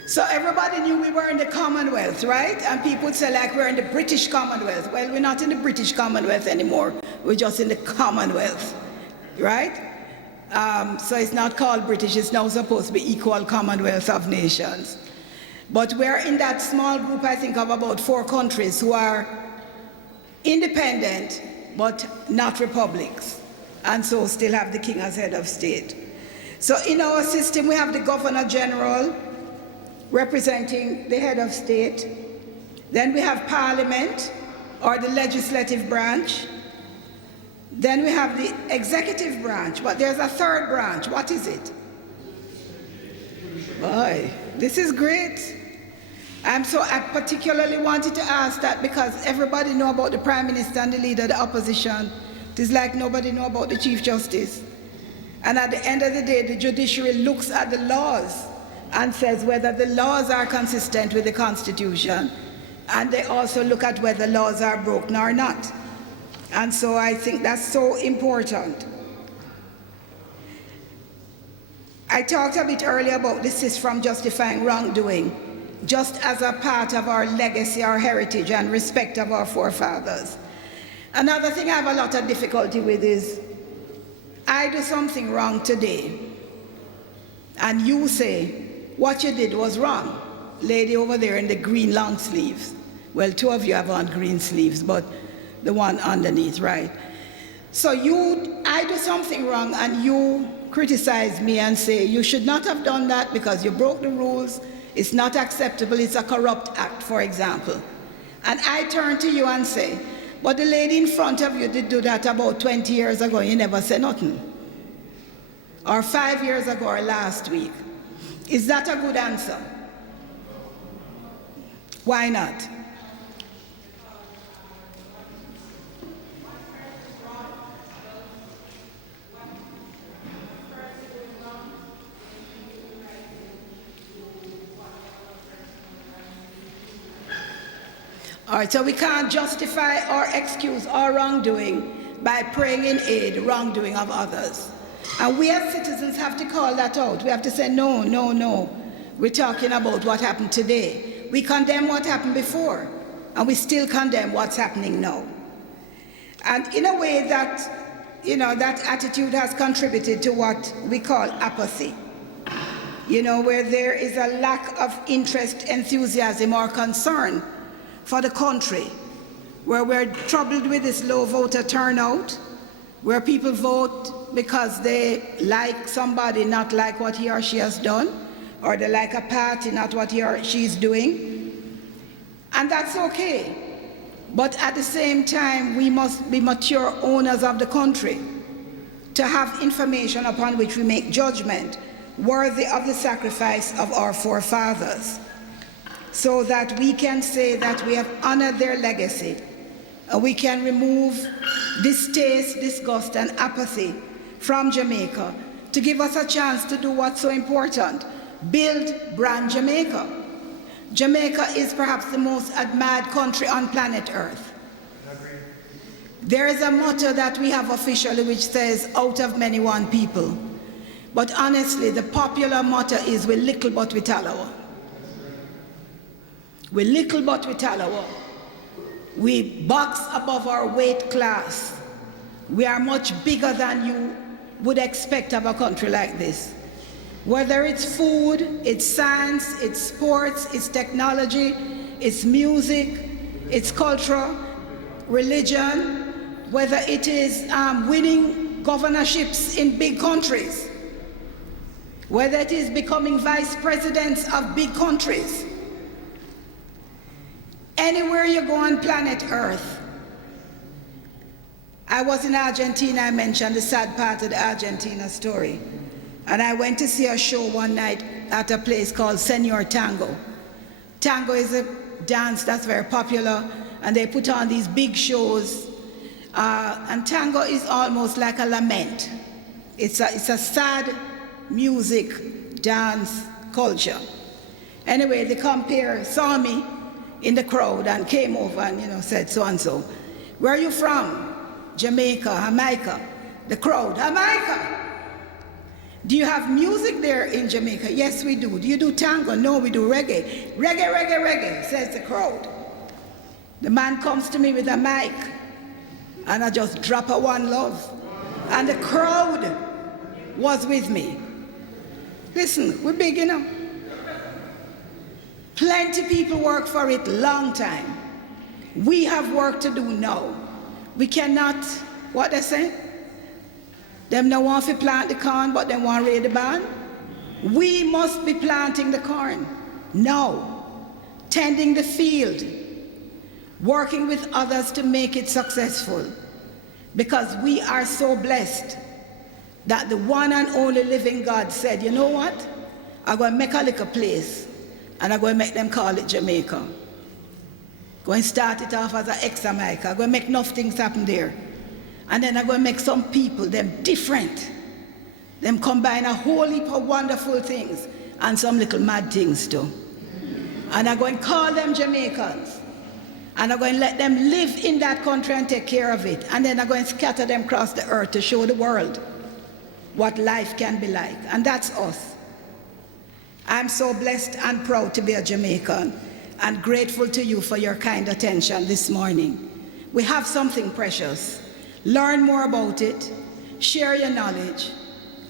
So everybody knew we were in the Commonwealth, right? And people would say like we're in the British Commonwealth. Well, we're not in the British Commonwealth anymore. We're just in the Commonwealth, right? So it's not called British, it's now supposed to be Equal Commonwealth of Nations. But we're in that small group, I think, of about 4 countries who are independent, but not republics, and so still have the king as head of state. So in our system, we have the Governor General representing the head of state. Then we have Parliament, or the legislative branch. Then we have the executive branch, but there's a third branch. What is it? Boy, this is great. I particularly wanted to ask that because everybody know about the Prime Minister and the leader of the opposition. It is like nobody know about the Chief Justice. And at the end of the day, the judiciary looks at the laws and says whether the laws are consistent with the Constitution. And they also look at whether laws are broken or not. And so I think that's so important. I talked a bit earlier about desist from justifying wrongdoing, just as a part of our legacy, our heritage, and respect of our forefathers. Another thing I have a lot of difficulty with is, I do something wrong today, and you say, what you did was wrong. Lady over there in the green long sleeves. Well, 2 of you have on green sleeves, but the one underneath, right? So I do something wrong and you criticize me and say, you should not have done that because you broke the rules, it's not acceptable, it's a corrupt act, for example. And I turn to you and say, but the lady in front of you did do that about 20 years ago, you never said nothing. Or 5 years ago or last week. Is that a good answer? Why not? All right, so we can't justify or excuse our wrongdoing by praying in aid wrongdoing of others. And we as citizens have to call that out. We have to say, no, no, no. We're talking about what happened today. We condemn what happened before, and we still condemn what's happening now. And in a way that, that attitude has contributed to what we call apathy. Where there is a lack of interest, enthusiasm, or concern for the country, where we're troubled with this low voter turnout, where people vote because they like somebody, not like what he or she has done, or they like a party, not what he or she is doing. And that's okay. But at the same time, we must be mature owners of the country to have information upon which we make judgment worthy of the sacrifice of our forefathers, so that we can say that we have honored their legacy, and we can remove distaste, disgust, and apathy from Jamaica to give us a chance to do what's so important, build brand Jamaica. Jamaica is perhaps the most admired country on planet Earth. There is a motto that we have officially which says, out of many one people. But honestly, the popular motto is, we little but we tallow. We little but we tallow. We box above our weight class. We are much bigger than you would expect of a country like this. Whether it's food, it's science, it's sports, it's technology, it's music, it's culture, religion, whether it is winning governorships in big countries, whether it is becoming vice presidents of big countries. Anywhere you go on planet Earth. I was in Argentina, I mentioned the sad part of the Argentina story. And I went to see a show one night at a place called Señor Tango. Tango is a dance that's very popular, and they put on these big shows. And tango is almost like a lament. It's a sad music, dance, culture. Anyway, the compere saw me in the crowd and came over and said so-and-so. Where are you from? Jamaica, Jamaica. The crowd, Jamaica. Do you have music there in Jamaica? Yes, we do. Do you do tango? No, we do reggae. Reggae, reggae, reggae, says the crowd. The man comes to me with a mic, and I just drop a one love. And the crowd was with me. Listen, we're big, Plenty people work for it long time. We have work to do now. We cannot, what they say? Them no want to plant the corn, but them want to raise the barn. We must be planting the corn now, tending the field, working with others to make it successful, because we are so blessed that the one and only living God said, you know what? I'm going to make a little place, and I'm going to make them call it Jamaica. Going to start it off as an ex-Jamaica. I'm going to make enough things happen there. And then I'm going to make some people, them different. Them combine a whole heap of wonderful things and some little mad things too. And I'm going to call them Jamaicans. And I'm going to let them live in that country and take care of it. And then I'm going to scatter them across the earth to show the world what life can be like. And that's us. I'm so blessed and proud to be a Jamaican and grateful to you for your kind attention this morning. We have something precious. Learn more about it, share your knowledge,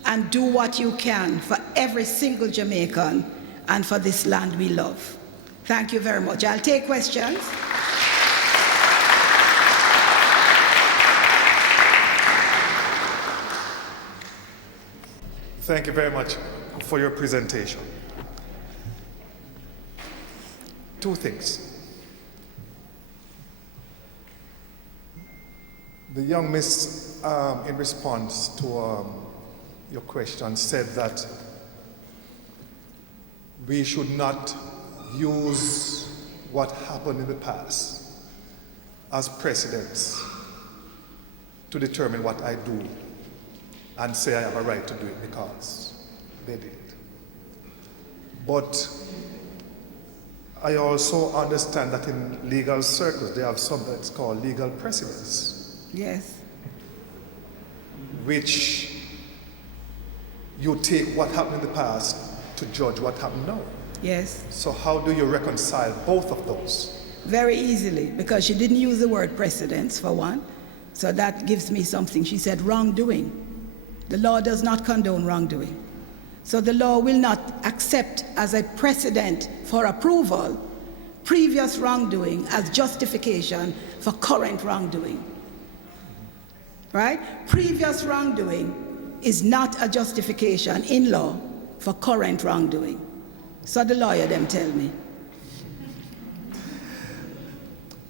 and do what you can for every single Jamaican and for this land we love. Thank you very much. I'll take questions. Thank you very much for your presentation. Two things. The young miss, in response to your question, said that we should not use what happened in the past as precedents to determine what I do and say I have a right to do it because they did it. But I also understand that in legal circles they have something that's called legal precedents, Yes. which you take what happened in the past to judge what happened now. Yes. So how do you reconcile both of those? Very easily, because she didn't use the word precedence, for one. So that gives me something. She said wrongdoing. The law does not condone wrongdoing. So the law will not accept as a precedent for approval previous wrongdoing as justification for current wrongdoing. Right? Previous wrongdoing is not a justification in law for current wrongdoing. So the lawyer them tell me.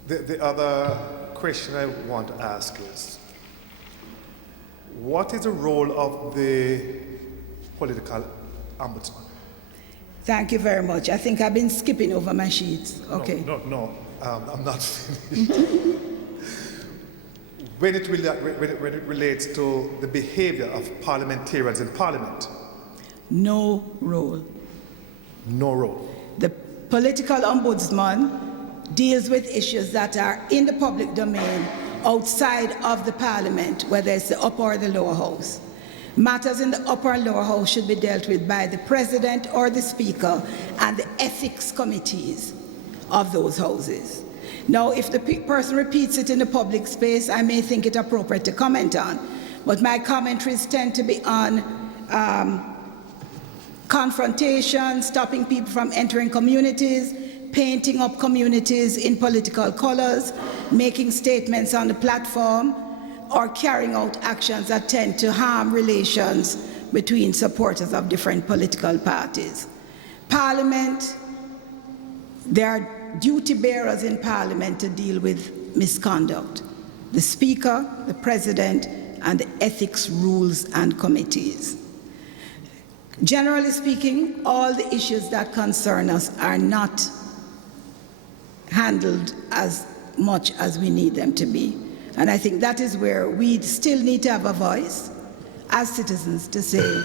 The other question I want to ask is, what is the role of the political ombudsman? Thank you very much. I think I've been skipping over my sheets. Okay. No, I'm not finished. When it relates to the behavior of parliamentarians in parliament, No role. no role. The political ombudsman deals with issues that are in the public domain outside of the parliament, whether it's the upper or the lower house. Matters in the upper and lower house should be dealt with by the president or the speaker and the ethics committees of those houses. Now, if the person repeats it in the public space, I may think it appropriate to comment on, but my commentaries tend to be on confrontation, stopping people from entering communities, painting up communities in political colors, making statements on the platform, or carrying out actions that tend to harm relations between supporters of different political parties. Parliament, there are duty bearers in Parliament to deal with misconduct. The Speaker, the President, and the ethics rules and committees. Generally speaking, all the issues that concern us are not handled as much as we need them to be. And I think that is where we still need to have a voice as citizens to say,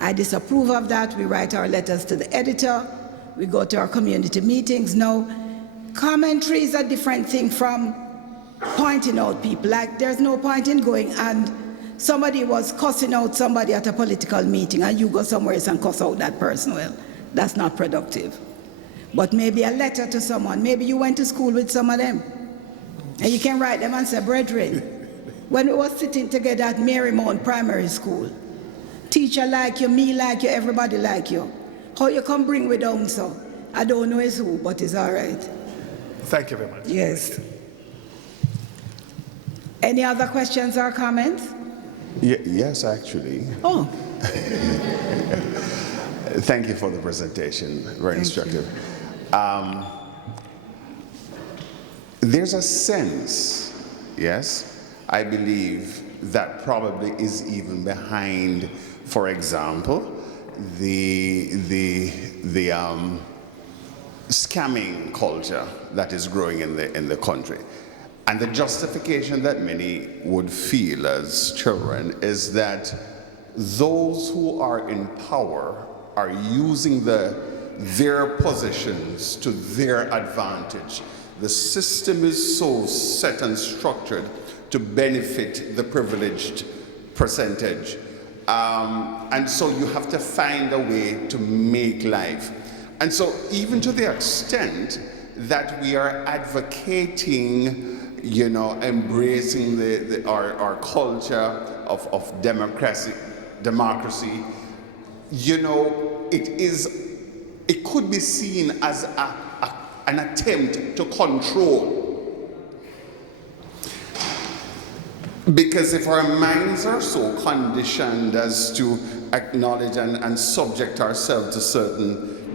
I disapprove of that. We write our letters to the editor. We go to our community meetings. No, commentary is a different thing from pointing out people. Like, there's no point in going and somebody was cussing out somebody at a political meeting and you go somewhere else and cuss out that person. Well, that's not productive. But maybe a letter to someone. Maybe you went to school with some of them. And you can write them and say, brethren, when we were sitting together at Marymount Primary School, teacher like you, me like you, everybody like you. How you come bring me down so? I don't know it's who, but it's all right. Thank you very much. Yes. Any other questions or comments? Yes, actually. Oh. Thank you for the presentation. Very instructive. There's a sense, yes, I believe, that probably is even behind, for example, the scamming culture that is growing in the country. And the justification that many would feel as children is that those who are in power are using their positions to their advantage. The system is so set and structured to benefit the privileged percentage. And so you have to find a way to make life. And so even to the extent that we are advocating, you know, embracing our culture of democracy, you know, it could be seen as an attempt to control. Because if our minds are so conditioned as to acknowledge and subject ourselves to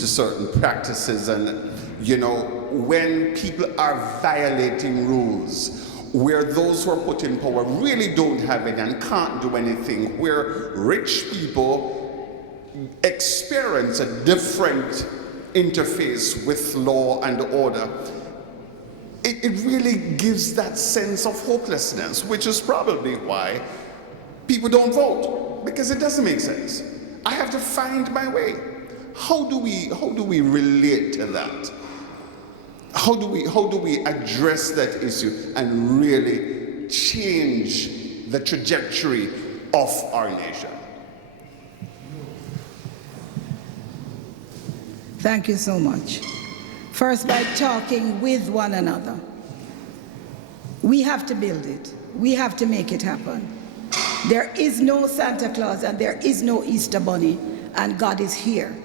certain practices. And you know, when people are violating rules, where those who are put in power really don't have any and can't do anything, where rich people experience a different interface with law and order, it really gives that sense of hopelessness, which is probably why people don't vote, because it doesn't make sense. I have to find my way. How do we relate to that? How do we address that issue and really change the trajectory of our nation? Thank you so much. First, by talking with one another. We have to build it. We have to make it happen. There is no Santa Claus and there is no Easter Bunny, and God is here.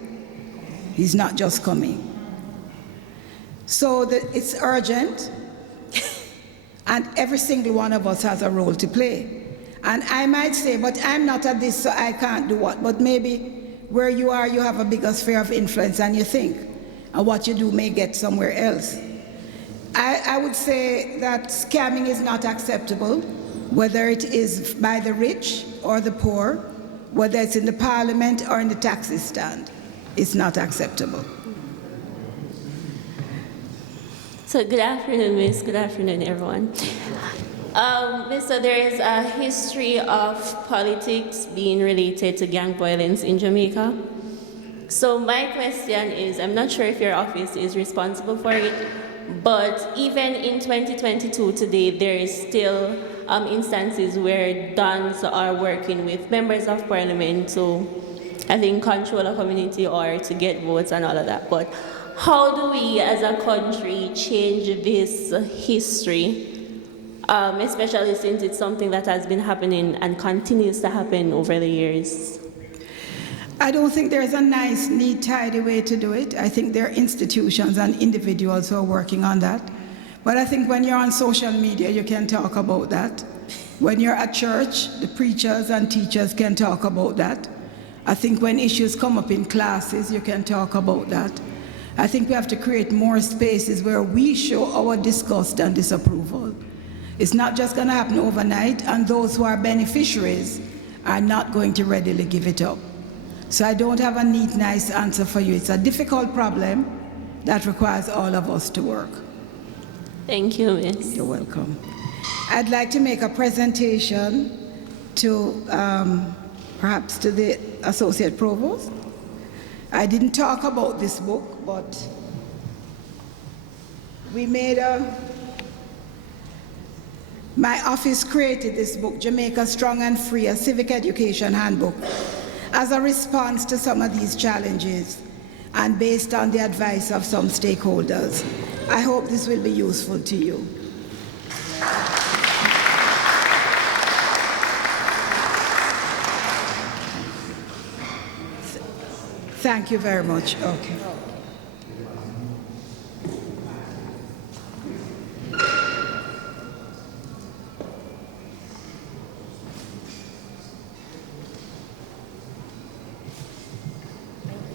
He's not just coming. So it's urgent, and every single one of us has a role to play. And I might say, but I'm not at this, so I can't do what? But maybe where you are, you have a bigger sphere of influence than you think, and what you do may get somewhere else. I would say that scamming is not acceptable, whether it is by the rich or the poor, whether it's in the parliament or in the taxi stand. It's not acceptable. So good afternoon, Miss. Good afternoon, everyone. So there is a history of politics being related to gang violence in Jamaica. So my question is, I'm not sure if your office is responsible for it, but even in 2022 today, there is still instances where dons are working with members of parliament to, I think, control a community or to get votes and all of that. But how do we as a country change this history, especially since it's something that has been happening and continues to happen over the years? I don't think there's a nice, neat, tidy way to do it. I think there are institutions and individuals who are working on that. But I think when you're on social media, you can talk about that. When you're at church, the preachers and teachers can talk about that. I think when issues come up in classes, you can talk about that. I think we have to create more spaces where we show our disgust and disapproval. It's not just going to happen overnight, and those who are beneficiaries are not going to readily give it up. So I don't have a neat, nice answer for you. It's a difficult problem that requires all of us to work. Thank you, Miss. You're welcome. I'd like to make a presentation to perhaps to the Associate Provost. I didn't talk about this book, but my office created this book, Jamaica Strong and Free, a civic education handbook, as a response to some of these challenges and based on the advice of some stakeholders. I hope this will be useful to you. Thank you very much. Okay.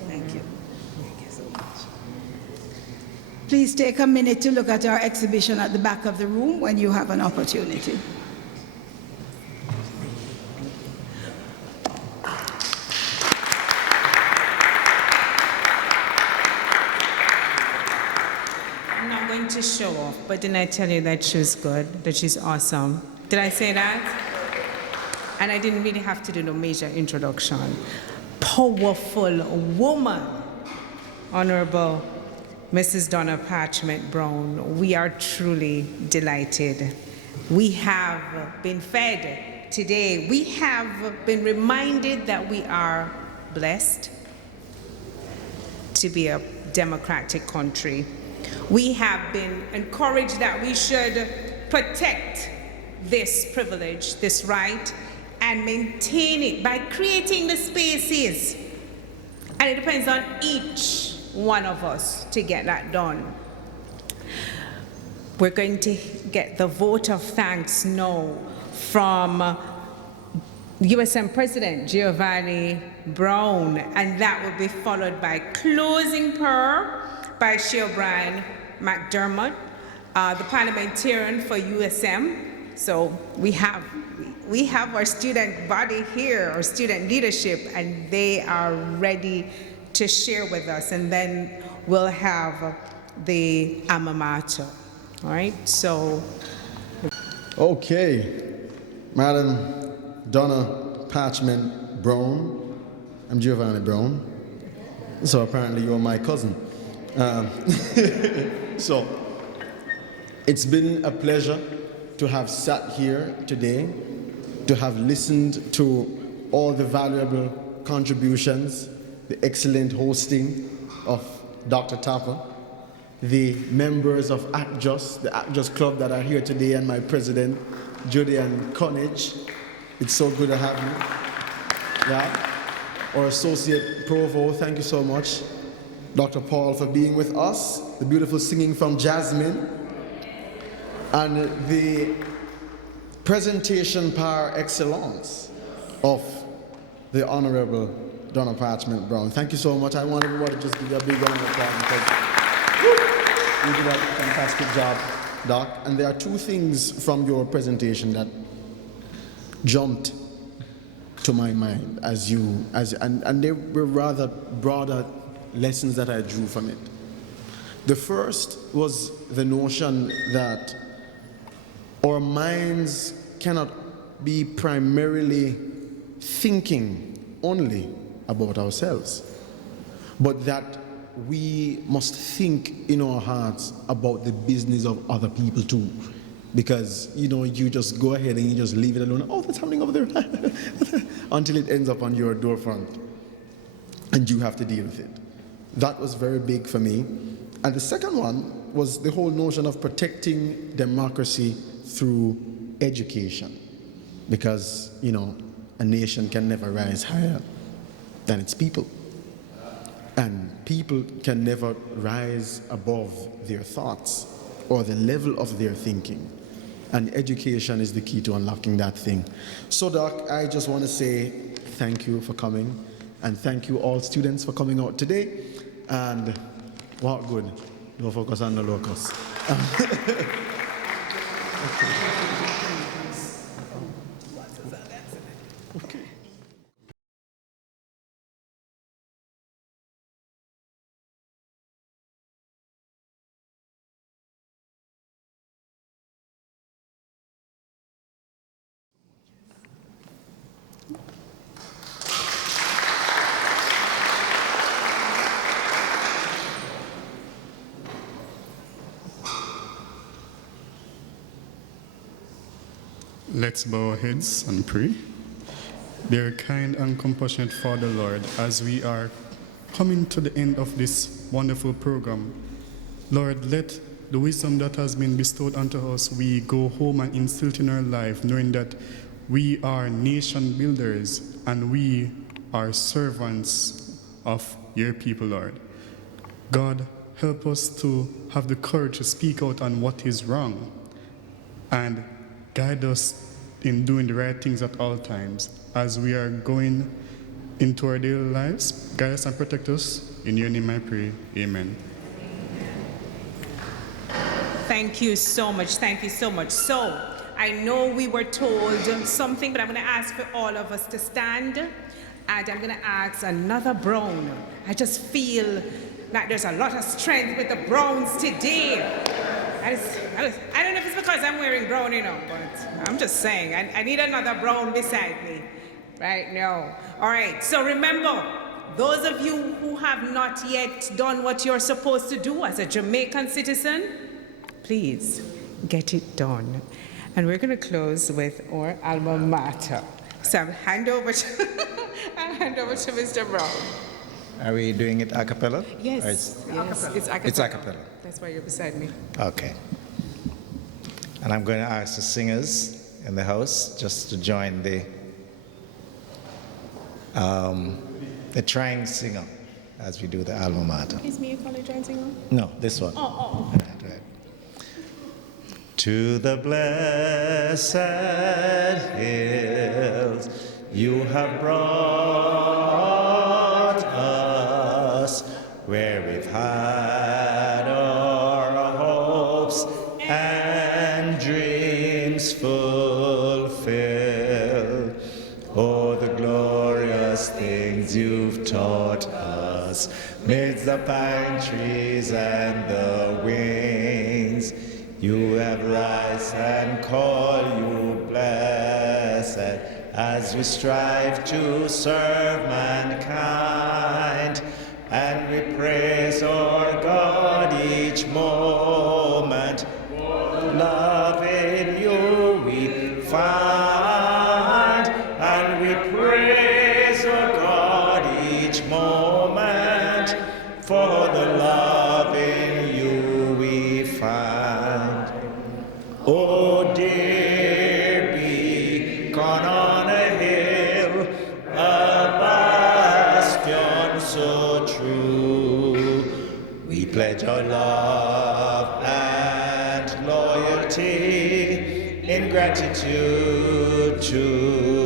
Thank you. Thank you so much. Please take a minute to look at our exhibition at the back of the room when you have an opportunity. To show off, but didn't I tell you that she's good, that she's awesome? Did I say that? And I didn't really have to do no major introduction. Powerful woman, Honorable Mrs. Donna Parchment Brown. We are truly delighted. We have been fed today. We have been reminded that we are blessed to be a democratic country. We have been encouraged that we should protect this privilege, this right, and maintain it by creating the spaces. And it depends on each one of us to get that done. We're going to get the vote of thanks now from USM President Giovanni Brown, and that will be followed by closing prayer by Sheobrine McDermott, the parliamentarian for USM. So we have our student body here, our student leadership, and they are ready to share with us. And then we'll have the alma mater. All right, so. Okay, Madam Donna Parchment Brown. I'm Giovanni Brown. So apparently you're my cousin. So it's been a pleasure to have sat here today, to have listened to all the valuable contributions, the excellent hosting of Dr. Tapper, the members of ACTJUST, the ACTJUST Club that are here today, and my president, Julian Connage. It's so good to have you. Yeah. Our associate provost, thank you so much. Dr. Paul for being with us, the beautiful singing from Jasmine, and the presentation par excellence of the Honorable Donna Parchment Brown. Thank you so much. I want everybody to just give you a big round of applause because you did a fantastic job, Doc. And there are two things from your presentation that jumped to my mind and they were rather broader lessons that I drew from it. The first was the notion that our minds cannot be primarily thinking only about ourselves, but that we must think in our hearts about the business of other people too. Because, you know, you just go ahead and you just leave it alone. Oh, that's happening over there. Until it ends up on your doorfront. And you have to deal with it. That was very big for me. And the second one was the whole notion of protecting democracy through education. Because, you know, a nation can never rise higher than its people. And people can never rise above their thoughts or the level of their thinking. And education is the key to unlocking that thing. So, Doc, I just want to say thank you for coming, and thank you all students for coming out today. And walk good. Don't focus on the locust. Okay. Let's bow our heads and pray. Dear kind and compassionate Father, Lord, as we are coming to the end of this wonderful program, Lord, let the wisdom that has been bestowed unto us, we go home and instill it in our life, knowing that we are nation builders and we are servants of your people, Lord. God, help us to have the courage to speak out on what is wrong and guide us in doing the right things at all times. As we are going into our daily lives, guide us and protect us. In your name I pray, amen. Thank you so much, thank you so much. So, I know we were told something, but I'm gonna ask for all of us to stand, and I'm gonna ask another Brown. I just feel that there's a lot of strength with the Browns today. I don't know if it's because I'm wearing brown, you know, but I'm just saying, I need another Brown beside me right now. All right, so remember, those of you who have not yet done what you're supposed to do as a Jamaican citizen, please get it done. And we're going to close with our alma mater. So I'll hand over to Mr. Brown. Are we doing it a cappella? Yes, Or it's it's a cappella. It's a cappella. That's why you're beside me. Okay. And I'm going to ask the singers in the house just to join the trying singer as we do the alma mater. Is me a college trying singer? No, this one. Oh. Right. To the blessed hills, have brought us, where we've had our hopes and dreams fulfilled. Oh, the glorious things you've taught us, midst the pine trees and the wings. You have rise and call you blessed, as we strive to serve mankind. And we praise our God each moment. Love in you we find, and we praise our God each moment, for the love in you we find. Oh, dear beacon on a hill, a bastion so true, we pledge our love and loyalty in gratitude to